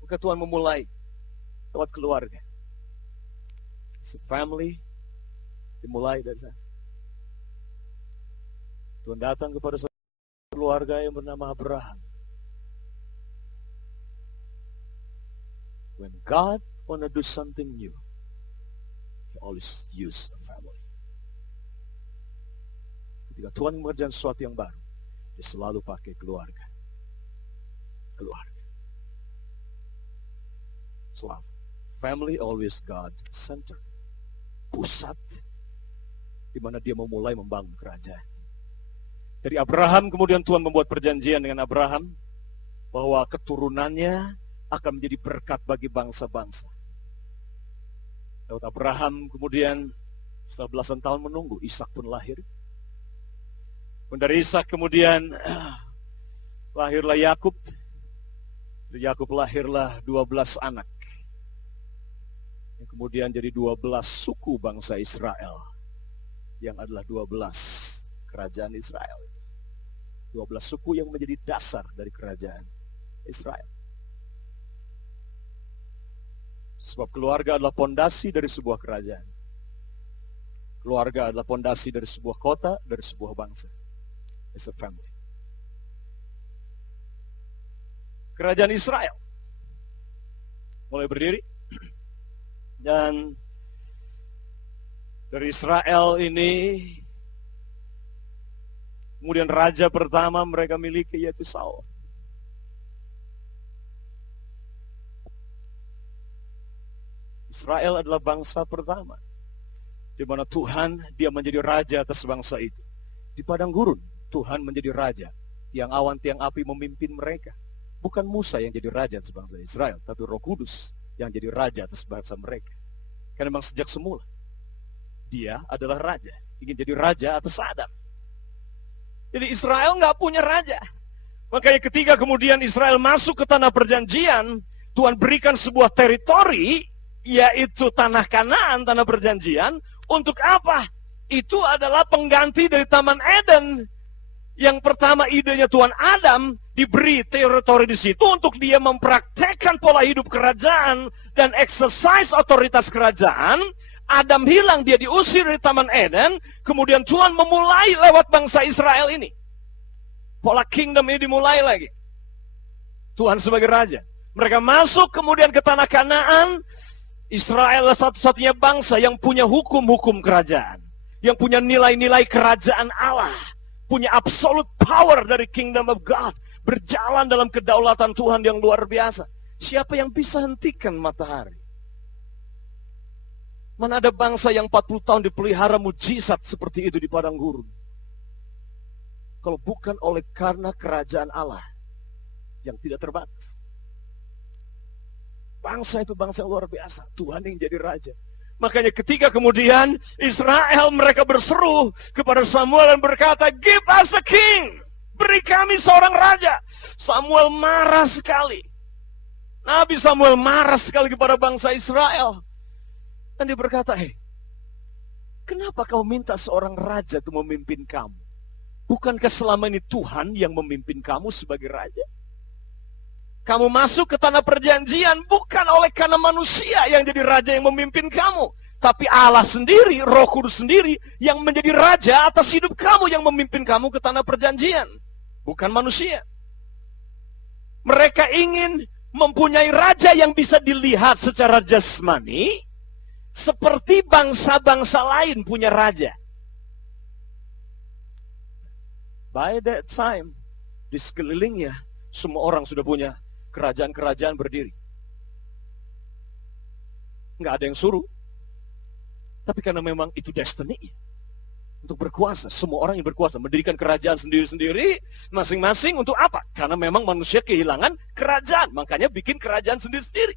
Maka Tuhan memulai lewat keluarga. Family dimulai dari sana. Tuhan datang kepada keluarga yang bernama Abraham. When God want to do something new, He always use a family. Ketika Tuhan mengerjakan sesuatu yang baru, Dia selalu pakai keluarga. Keluarga. Selalu. Family always God-centered. Pusat di mana Dia memulai membangun kerajaan. Dari Abraham kemudian Tuhan membuat perjanjian dengan Abraham bahwa keturunannya akan menjadi berkat bagi bangsa-bangsa. Lewat Abraham kemudian setelah belasan tahun menunggu, Ishak pun lahir. Dari Ishak kemudian lahirlah Yakub. Dari Yakub lahirlah 12 anak. Yang kemudian jadi 12 suku bangsa Israel. Yang adalah 12 kerajaan Israel. 12 suku yang menjadi dasar dari kerajaan Israel. Sebab keluarga adalah pondasi dari sebuah kerajaan. Keluarga adalah pondasi dari sebuah kota, dari sebuah bangsa. It's a family. Kerajaan Israel mulai berdiri. Dan dari Israel ini kemudian raja pertama mereka miliki yaitu Saul. Israel adalah bangsa pertama di mana Tuhan dia menjadi raja atas bangsa itu. Di padang gurun Tuhan menjadi raja. Tiang awan, tiang api memimpin mereka. Bukan Musa yang jadi raja atas bangsa Israel, tapi Roh Kudus yang jadi raja atas bangsa mereka. Karena memang sejak semula dia adalah raja, ingin jadi raja atas Adam. Jadi Israel nggak punya raja. Makanya ketika kemudian Israel masuk ke tanah perjanjian, Tuhan berikan sebuah teritori, yaitu tanah Kanaan, tanah perjanjian. Untuk apa? Itu adalah pengganti dari Taman Eden. Yang pertama idenya Tuhan Adam diberi teritori di situ untuk dia mempraktekkan pola hidup kerajaan dan exercise otoritas kerajaan. Adam hilang, dia diusir dari Taman Eden. Kemudian Tuhan memulai lewat bangsa Israel ini. Pola kingdom ini dimulai lagi. Tuhan sebagai raja. Mereka masuk kemudian ke tanah Kanaan. Israel adalah satu-satunya bangsa yang punya hukum-hukum kerajaan. Yang punya nilai-nilai kerajaan Allah. Punya absolute power dari kingdom of God. Berjalan dalam kedaulatan Tuhan yang luar biasa. Siapa yang bisa hentikan matahari? Mana ada bangsa yang 40 tahun dipelihara mujizat seperti itu di padang gurun? Kalau bukan oleh karena kerajaan Allah yang tidak terbatas. Bangsa itu bangsa yang luar biasa. Tuhan yang jadi raja. Makanya ketika kemudian Israel mereka berseru kepada Samuel dan berkata, "Give us a king." Beri kami seorang raja. Samuel marah sekali. Nabi Samuel marah sekali kepada bangsa Israel. Dan dia berkata, kenapa kau minta seorang raja untuk memimpin kamu? Bukankah selama ini Tuhan yang memimpin kamu sebagai raja? Kamu masuk ke tanah perjanjian bukan oleh karena manusia yang jadi raja yang memimpin kamu. Tapi Allah sendiri, Roh Kudus sendiri yang menjadi raja atas hidup kamu yang memimpin kamu ke tanah perjanjian. Bukan manusia. Mereka ingin mempunyai raja yang bisa dilihat secara jasmani. Seperti bangsa-bangsa lain punya raja. By that time, di sekelilingnya, semua orang sudah punya kerajaan-kerajaan berdiri. Nggak ada yang suruh. Tapi karena memang itu destiny-nya. Untuk berkuasa. Semua orang yang berkuasa. Mendirikan kerajaan sendiri-sendiri. Masing-masing untuk apa? Karena memang manusia kehilangan kerajaan. Makanya bikin kerajaan sendiri-sendiri.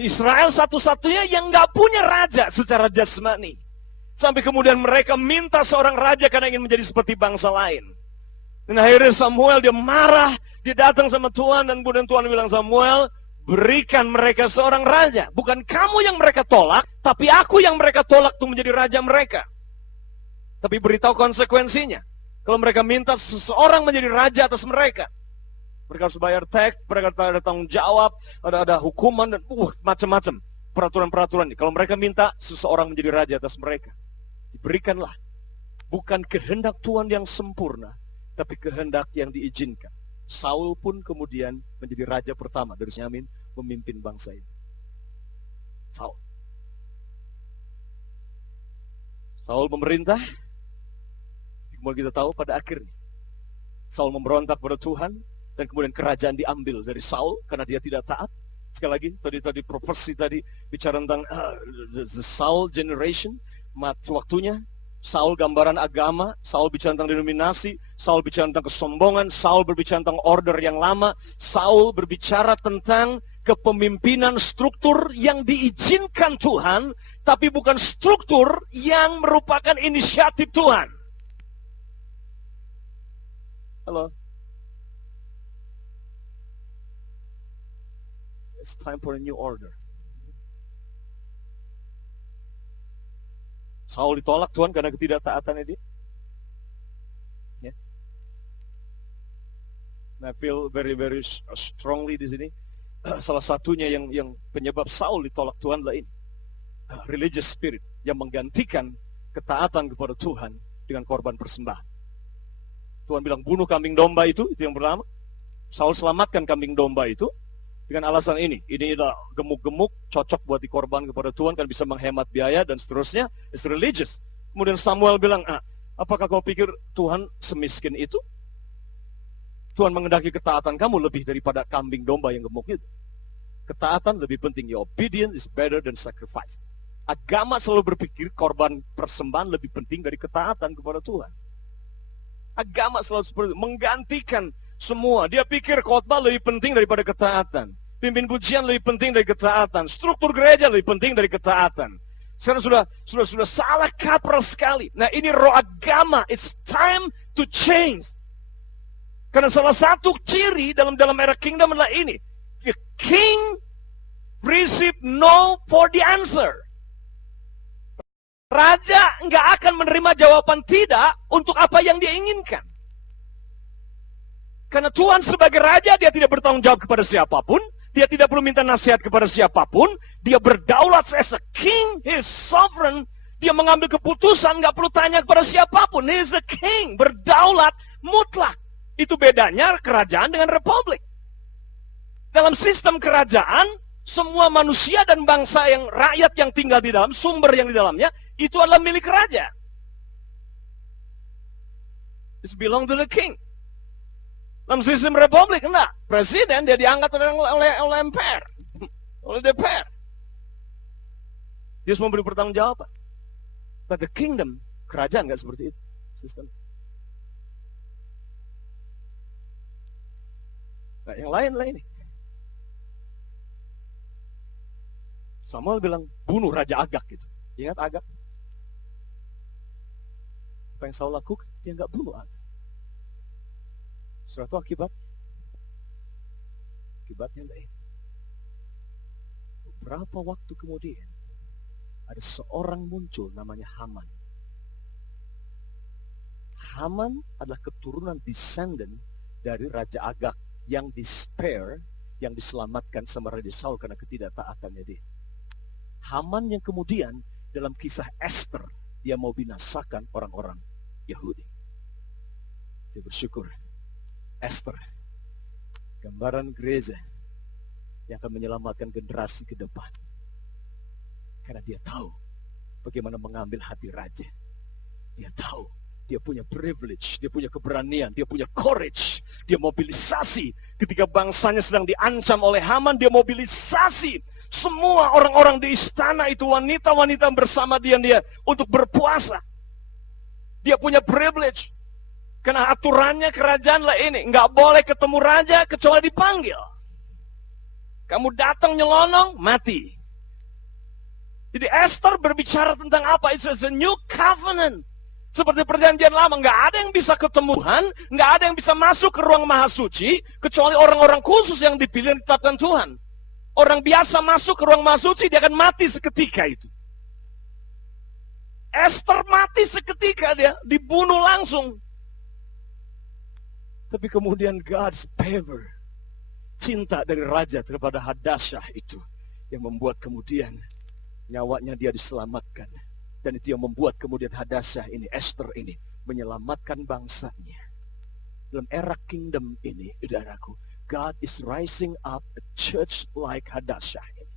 Israel satu-satunya yang nggak punya raja secara jasmani. Sampai kemudian mereka minta seorang raja karena ingin menjadi seperti bangsa lain. Dan akhirnya Samuel dia marah, dia datang sama Tuhan dan kemudian Tuhan bilang, Samuel, berikan mereka seorang raja. Bukan kamu yang mereka tolak, tapi aku yang mereka tolak untuk menjadi raja mereka. Tapi beritahu konsekuensinya. Kalau mereka minta seseorang menjadi raja atas mereka. Mereka harus bayar tax, mereka ada tanggung jawab, ada hukuman, dan macam-macam peraturan-peraturan. Kalau mereka minta seseorang menjadi raja atas mereka, diberikanlah. Bukan kehendak Tuhan yang sempurna, tapi kehendak yang diizinkan. Saul pun kemudian menjadi raja pertama dari Benyamin, memimpin bangsa ini. Saul memerintah, kemudian kita tahu pada akhirnya Saul memberontak pada Tuhan. Dan kemudian kerajaan diambil dari Saul karena dia tidak taat. Sekali lagi, tadi profesi tadi bicara tentang the Saul generation. Waktunya, Saul gambaran agama, Saul bicara tentang denominasi, Saul bicara tentang kesombongan, Saul berbicara tentang order yang lama, Saul berbicara tentang kepemimpinan struktur yang diizinkan Tuhan, tapi bukan struktur yang merupakan inisiatif Tuhan. Halo? It's time for a new order. Saul ditolak Tuhan karena ketidaktaatannya dia. Ya. I feel very strongly di sini. Salah satunya yang penyebab Saul ditolak Tuhan adalah ini. Religious spirit yang menggantikan ketaatan kepada Tuhan dengan korban persembahan. Tuhan bilang bunuh kambing domba itu yang pertama. Saul selamatkan kambing domba itu dengan alasan ini adalah gemuk-gemuk, cocok buat dikorban kepada Tuhan, kan bisa menghemat biaya dan seterusnya. It's religious. Kemudian Samuel bilang, apakah kau pikir Tuhan semiskin itu? Tuhan mengendaki ketaatan kamu lebih daripada kambing domba yang gemuk itu. Ketaatan lebih penting. Your obedience is better than sacrifice. Agama selalu berpikir korban persembahan lebih penting dari ketaatan kepada Tuhan. Agama selalu seperti itu, menggantikan semua. Dia pikir khotbah lebih penting daripada ketaatan. Pimpin pujian lebih penting dari ketaatan. Struktur gereja lebih penting dari ketaatan. Sekarang sudah salah kaprah sekali. Nah, ini roh agama. It's time to change. Karena salah satu ciri dalam era kingdom adalah ini. The king receive no for the answer. Raja nggak akan menerima jawaban tidak untuk apa yang dia inginkan. Karena Tuhan sebagai raja, dia tidak bertanggung jawab kepada siapapun. Dia tidak perlu minta nasihat kepada siapapun. Dia berdaulat as a king, he is sovereign. Dia mengambil keputusan, nggak perlu tanya kepada siapapun. He is a king, berdaulat mutlak. Itu bedanya kerajaan dengan republik. Dalam sistem kerajaan, semua manusia dan bangsa yang rakyat yang tinggal di dalam, sumber yang di dalamnya, itu adalah milik raja. It belong to the king. Dalam sistem republik, enggak. Presiden dia diangkat oleh MPR, oleh DPR. Dia harus memberi pertanggungjawaban. But the kingdom, kerajaan enggak seperti itu sistem. Nah, yang lain lah ini. Samuel bilang, bunuh Raja Agag gitu. Ingat Agag? Apa yang Saul lakukan? Dia enggak bunuh Agag. Suatu akibatnya lain. Beberapa waktu kemudian ada seorang muncul namanya Haman. Haman adalah keturunan descendant dari Raja Agag yang di-spare, yang diselamatkan sama Raja Saul karena ketidaktaatannya dia. Haman yang kemudian dalam kisah Esther dia mau binasakan orang-orang Yahudi. Dia bersyukur Esther, gambaran gereja yang akan menyelamatkan generasi ke depan. Karena dia tahu bagaimana mengambil hati raja. Dia tahu, dia punya privilege, dia punya keberanian, dia punya courage. Dia mobilisasi ketika bangsanya sedang diancam oleh Haman, dia mobilisasi semua orang-orang di istana itu, wanita-wanita bersama dia untuk berpuasa. Dia punya privilege. Karena aturannya kerajaan lah ini, nggak boleh ketemu raja kecuali dipanggil. Kamu datang nyelonong, mati. Jadi Esther berbicara tentang apa? It's a new covenant. Seperti perjanjian lama, nggak ada yang bisa ketemu Tuhan, nggak ada yang bisa masuk ke ruang maha suci, kecuali orang-orang khusus yang dipilih dan ditetapkan Tuhan. Orang biasa masuk ke ruang maha suci, dia akan mati seketika itu. Esther mati seketika, dia dibunuh langsung. Tapi kemudian God's favor, cinta dari raja kepada Hadasyah itu, yang membuat kemudian nyawanya dia diselamatkan. Dan itu yang membuat kemudian Hadasyah ini, Esther ini, menyelamatkan bangsanya. Dalam era kingdom ini, saudaraku, God is rising up a church like Hadasyah ini.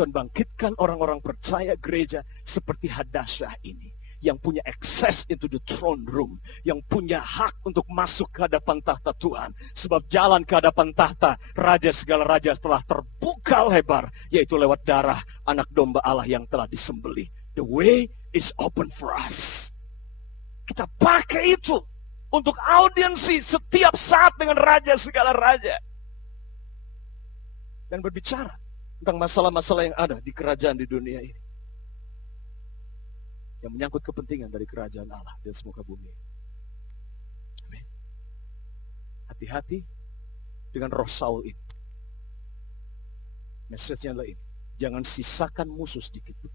Tuhan bangkitkan orang-orang percaya gereja seperti Hadasyah ini. Yang punya access into the throne room. Yang punya hak untuk masuk ke hadapan tahta Tuhan. Sebab jalan ke hadapan tahta raja segala raja telah terbuka lebar. Yaitu lewat darah anak domba Allah yang telah disembelih. The way is open for us. Kita pakai itu untuk audiensi setiap saat dengan raja segala raja. Dan berbicara tentang masalah-masalah yang ada di kerajaan di dunia ini. yang menyangkut kepentingan dari kerajaan Allah dan semuka bumi. Amin. Hati-hati dengan roh Saul ini. Message-nya adalah ini. Jangan sisakan musuh sedikit pun.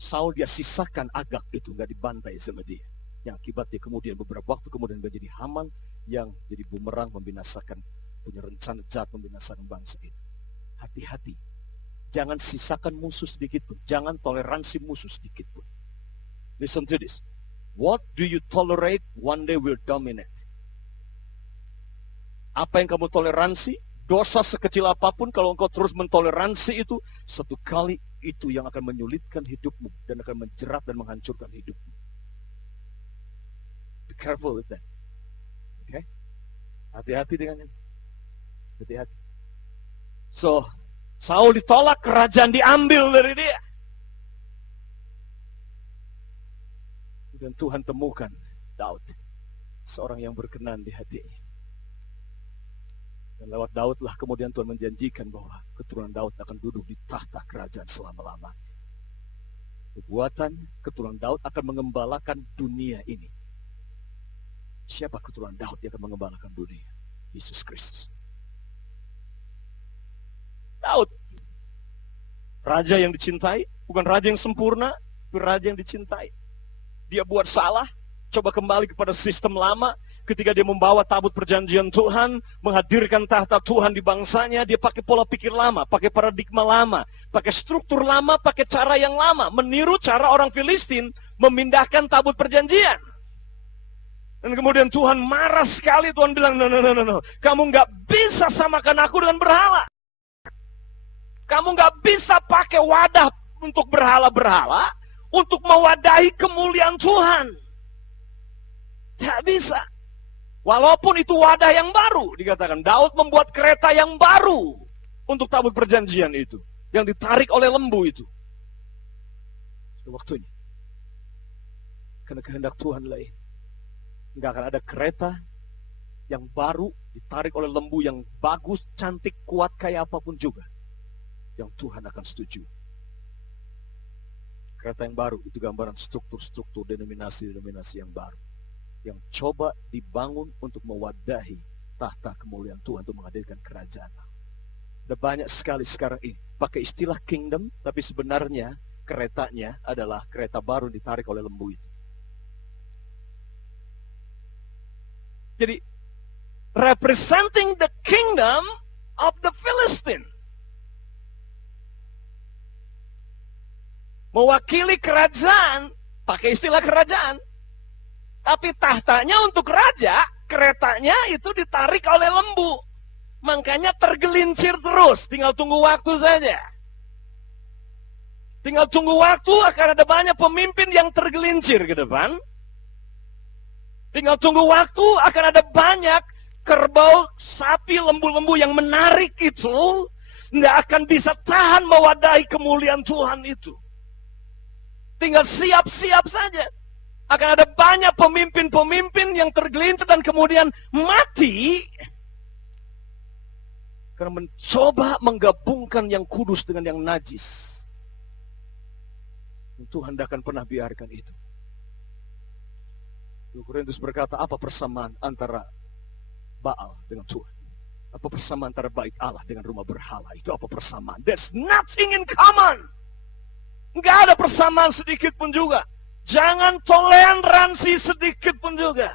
Saul dia sisakan Agag itu, gak dibantai sama dia. Yang akibatnya kemudian beberapa waktu kemudian menjadi Haman yang jadi bumerang membinasakan, punya rencana jahat membinasakan bangsa itu. Hati-hati. Jangan sisakan musuh sedikit pun. Jangan toleransi musuh sedikit pun. Listen to this. What do you tolerate one day will dominate. Apa yang kamu toleransi, dosa sekecil apapun, kalau engkau terus mentoleransi itu, satu kali itu yang akan menyulitkan hidupmu dan akan menjerat dan menghancurkan hidupmu. Be careful with that. Okay? Hati-hati dengan itu. Hati-hati. So, Saul ditolak, kerajaan diambil dari dia. Dan Tuhan temukan Daud, seorang yang berkenan di hatinya. Dan lewat Daudlah kemudian Tuhan menjanjikan bahwa keturunan Daud akan duduk di tahta kerajaan selama-lamanya. Kebuatan keturunan Daud akan mengembalakan dunia ini. Siapa keturunan Daud yang akan mengembalakan dunia? Yesus Kristus. Daud, raja yang dicintai, bukan raja yang sempurna, tapi raja yang dicintai. Dia buat salah, coba kembali kepada sistem lama. Ketika dia membawa tabut perjanjian Tuhan, menghadirkan tahta Tuhan di bangsanya, dia pakai pola pikir lama, pakai paradigma lama, pakai struktur lama, pakai cara yang lama, meniru cara orang Filistin memindahkan tabut perjanjian. Dan kemudian Tuhan marah sekali. Tuhan bilang, no. Kamu nggak bisa samakan aku dengan berhala. Kamu nggak bisa pakai wadah untuk berhala-berhala untuk mewadahi kemuliaan Tuhan. Tak bisa. Walaupun itu wadah yang baru, dikatakan Daud membuat kereta yang baru untuk tabut perjanjian itu, yang ditarik oleh lembu itu. Sudah waktunya. Karena kehendak Tuhan lah ini. Nggak akan ada kereta yang baru ditarik oleh lembu yang bagus, cantik, kuat kayak apapun juga yang Tuhan akan setuju. Kereta yang baru itu gambaran struktur-struktur denominasi-denominasi yang baru yang coba dibangun untuk mewadahi tahta kemuliaan Tuhan, untuk menghadirkan kerajaan. Ada banyak sekali sekarang ini pakai istilah kingdom, tapi sebenarnya keretanya adalah kereta baru ditarik oleh lembu itu. Jadi, representing the kingdom of the Philistine. Mewakili kerajaan, pakai istilah kerajaan. Tapi tahtanya untuk raja, keretanya itu ditarik oleh lembu. Makanya tergelincir terus, tinggal tunggu waktu saja. Tinggal tunggu waktu, akan ada banyak pemimpin yang tergelincir ke depan. Tinggal tunggu waktu, akan ada banyak kerbau, sapi, lembu-lembu yang menarik itu, nggak akan bisa tahan mewadahi kemuliaan Tuhan itu. Tinggal siap-siap saja. Akan ada banyak pemimpin-pemimpin yang tergelincir dan kemudian mati karena mencoba menggabungkan yang kudus dengan yang najis. Dan Tuhan tidak akan pernah biarkan itu. Korintus berkata, apa persamaan antara Baal dengan Tuhan? Apa persamaan antara bait Allah dengan rumah berhala? Itu apa persamaan? There's nothing in common. Nggak ada persamaan sedikit pun juga. Jangan toleransi sedikit pun juga.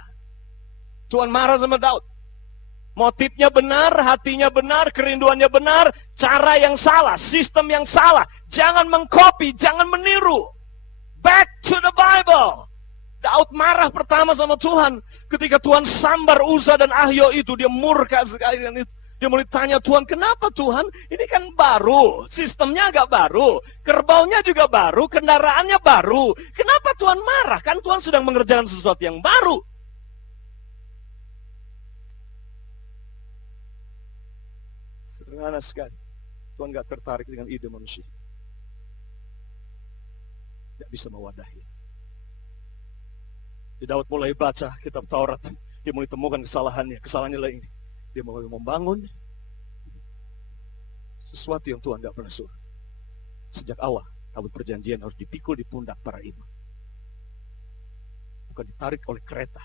Tuhan marah sama Daud. Motifnya benar, hatinya benar, kerinduannya benar, cara yang salah, sistem yang salah. Jangan mengcopy, jangan meniru. Back to the Bible. Daud marah pertama sama Tuhan. Ketika Tuhan sambar Uza dan Ahio itu, dia murka sekali dengan itu. Dia mulai tanya Tuhan, kenapa Tuhan? Ini kan baru, sistemnya agak baru, kerbaunya juga baru, kendaraannya baru. Kenapa Tuhan marah? Kan Tuhan sedang mengerjakan sesuatu yang baru. Sederhana sekali. Tuhan gak tertarik dengan ide manusia. Tidak bisa mewadahi. Daud mulai baca kitab Taurat, dia mulai temukan kesalahannya lah ini. Dia mulai membangun sesuatu yang Tuhan tidak pernah suruh. Sejak awal, Tabut perjanjian harus dipikul di pundak para imam. Bukan ditarik oleh kereta,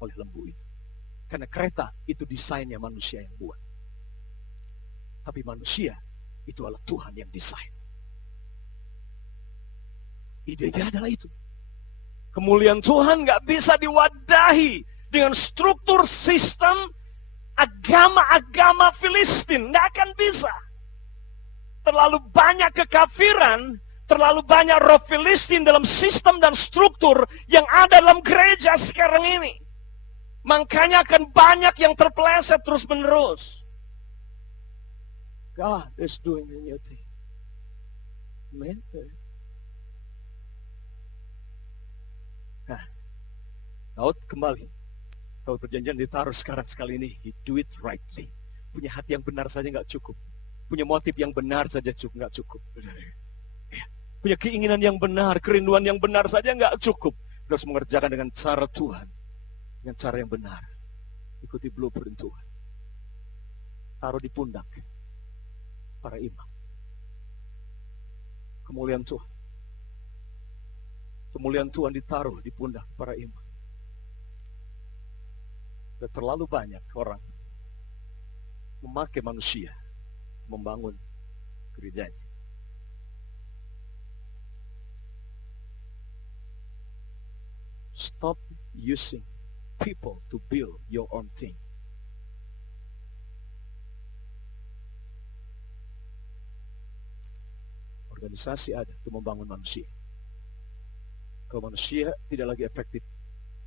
oleh lembu itu. Karena kereta itu desainnya manusia yang buat. Tapi manusia itu adalah Tuhan yang desain. Idenya adalah itu. Kemuliaan Tuhan gak bisa diwadahi dengan struktur sistem agama-agama Filistin. Gak akan bisa. Terlalu banyak kekafiran, terlalu banyak roh Filistin dalam sistem dan struktur yang ada dalam gereja sekarang ini. Makanya akan banyak yang terpeleset terus menerus. God is doing a new thing. Amen. Nah, Daud kembali. Daud perjanjian ditaruh sekarang sekali ini. He do it rightly. Punya hati yang benar saja nggak cukup. Punya motif yang benar saja nggak cukup. Punya keinginan yang benar, kerinduan yang benar saja nggak cukup. Harus mengerjakan dengan cara Tuhan, dengan cara yang benar. Ikuti blueprint Tuhan. Taruh di pundak para imam. Kemuliaan Tuhan. Kemuliaan Tuhan ditaruh di pundak para imam. Dan terlalu banyak orang memakai manusia membangun gerejanya. Stop using people to build your own thing. Organisasi ada untuk membangun manusia. Kalau manusia tidak lagi efektif,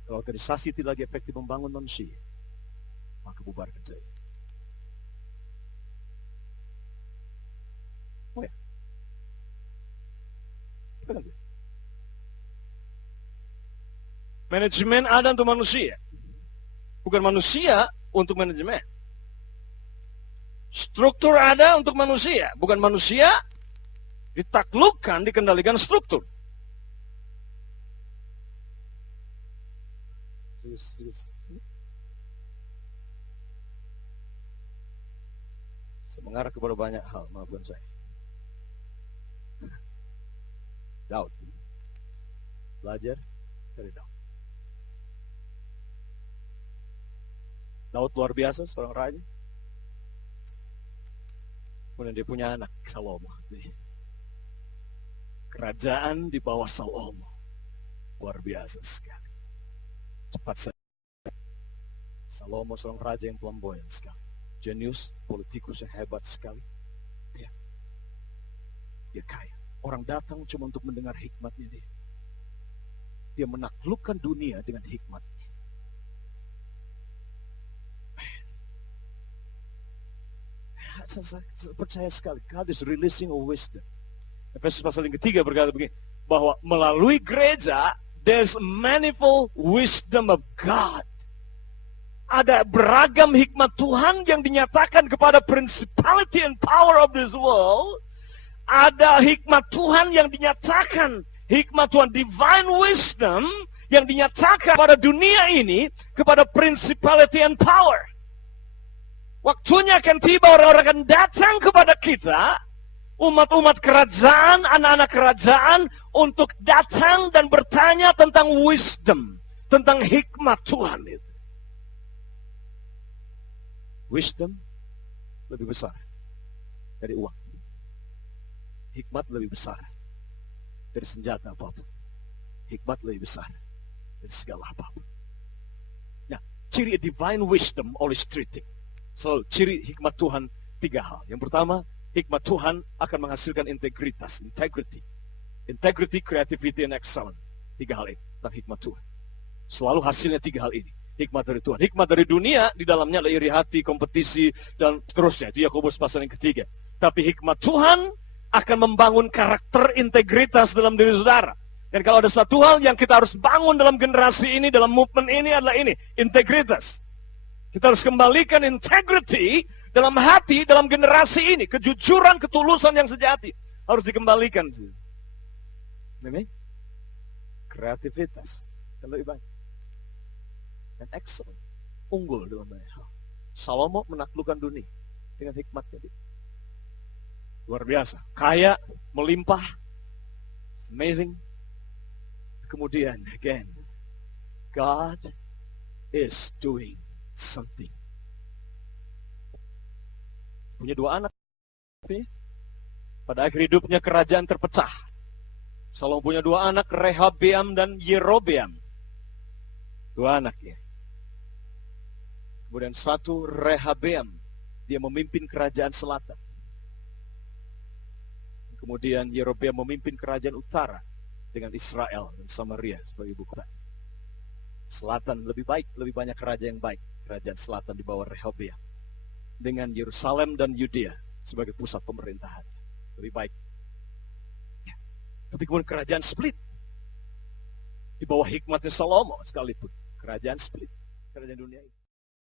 kalau organisasi tidak lagi efektif membangun manusia, maka bubarkan saja. Oh ya. Manajemen ada untuk manusia. Bukan manusia untuk manajemen. Struktur ada untuk manusia. Bukan manusia ditaklukkan, dikendalikan struktur. Saya mengarah kepada banyak hal, maafkan saya. Daud. Belajar dari Daud. Daud luar biasa, seorang raja. Kemudian dia punya anak, Salomo. Kerajaan di bawah Salomo. Luar biasa sekali. Cepat saja. Salomo seorang raja yang flamboyan sekali. Jenius, politikus yang hebat sekali. Ya. Dia kaya. Orang datang cuma untuk mendengar hikmatnya dia. Dia menaklukkan dunia dengan hikmatnya. Saya percaya sekali, God is releasing a wisdom. Efesus pasal yang ketiga berkata begini, bahwa melalui gereja, there's manifold wisdom of God. Ada beragam hikmat Tuhan yang dinyatakan kepada principality and power of this world. Ada hikmat Tuhan yang dinyatakan, hikmat Tuhan, divine wisdom, yang dinyatakan pada dunia ini, kepada principality and power. Waktunya akan tiba, orang-orang akan datang kepada kita, umat-umat kerajaan, anak-anak kerajaan, untuk datang dan bertanya tentang wisdom, tentang hikmat Tuhan itu. Wisdom lebih besar dari uang. Hikmat lebih besar dari senjata apapun. Hikmat lebih besar dari segala apapun. Nah, ciri divine wisdom, always treating. So, ciri hikmat Tuhan tiga hal. Yang pertama, hikmat Tuhan akan menghasilkan integritas, integrity, creativity, and excellence. Tiga hal ini tentang hikmat Tuhan. Selalu hasilnya tiga hal ini. Hikmat dari Tuhan. Hikmat dari dunia, di dalamnya ada iri hati, kompetisi, dan seterusnya. Itu Yakobus pasal yang ketiga. Tapi hikmat Tuhan akan membangun karakter integritas dalam diri saudara. Dan kalau ada satu hal yang kita harus bangun dalam generasi ini, dalam movement ini adalah ini, integritas. Kita harus kembalikan integrity dalam hati, dalam generasi ini. Kejujuran, ketulusan yang sejati harus dikembalikan. Ini kreativitas yang lebih banyak. Dan excellent, unggul dalam banyak hal. Salomo menaklukkan dunia dengan hikmatnya dia. Luar biasa, kaya, melimpah, Amazing. Kemudian, again, God is doing something. Punya 2 anak. Pada akhir hidupnya kerajaan terpecah. Salomo punya 2 anak, Rehabeam dan Yerobeam. 2 anak ya. Kemudian satu Rehabeam, dia memimpin kerajaan selatan. Kemudian Yerobeam memimpin kerajaan utara dengan Israel dan Samaria sebagai ibu kota. Selatan lebih baik, lebih banyak kerajaan yang baik. Kerajaan selatan di bawah Rehabeam. Dengan Yerusalem dan Yudea sebagai pusat pemerintahan. Lebih baik. Ya. Tapi kemudian kerajaan split. Di bawah hikmatnya Salomo sekalipun. Kerajaan split. Kerajaan dunia ini.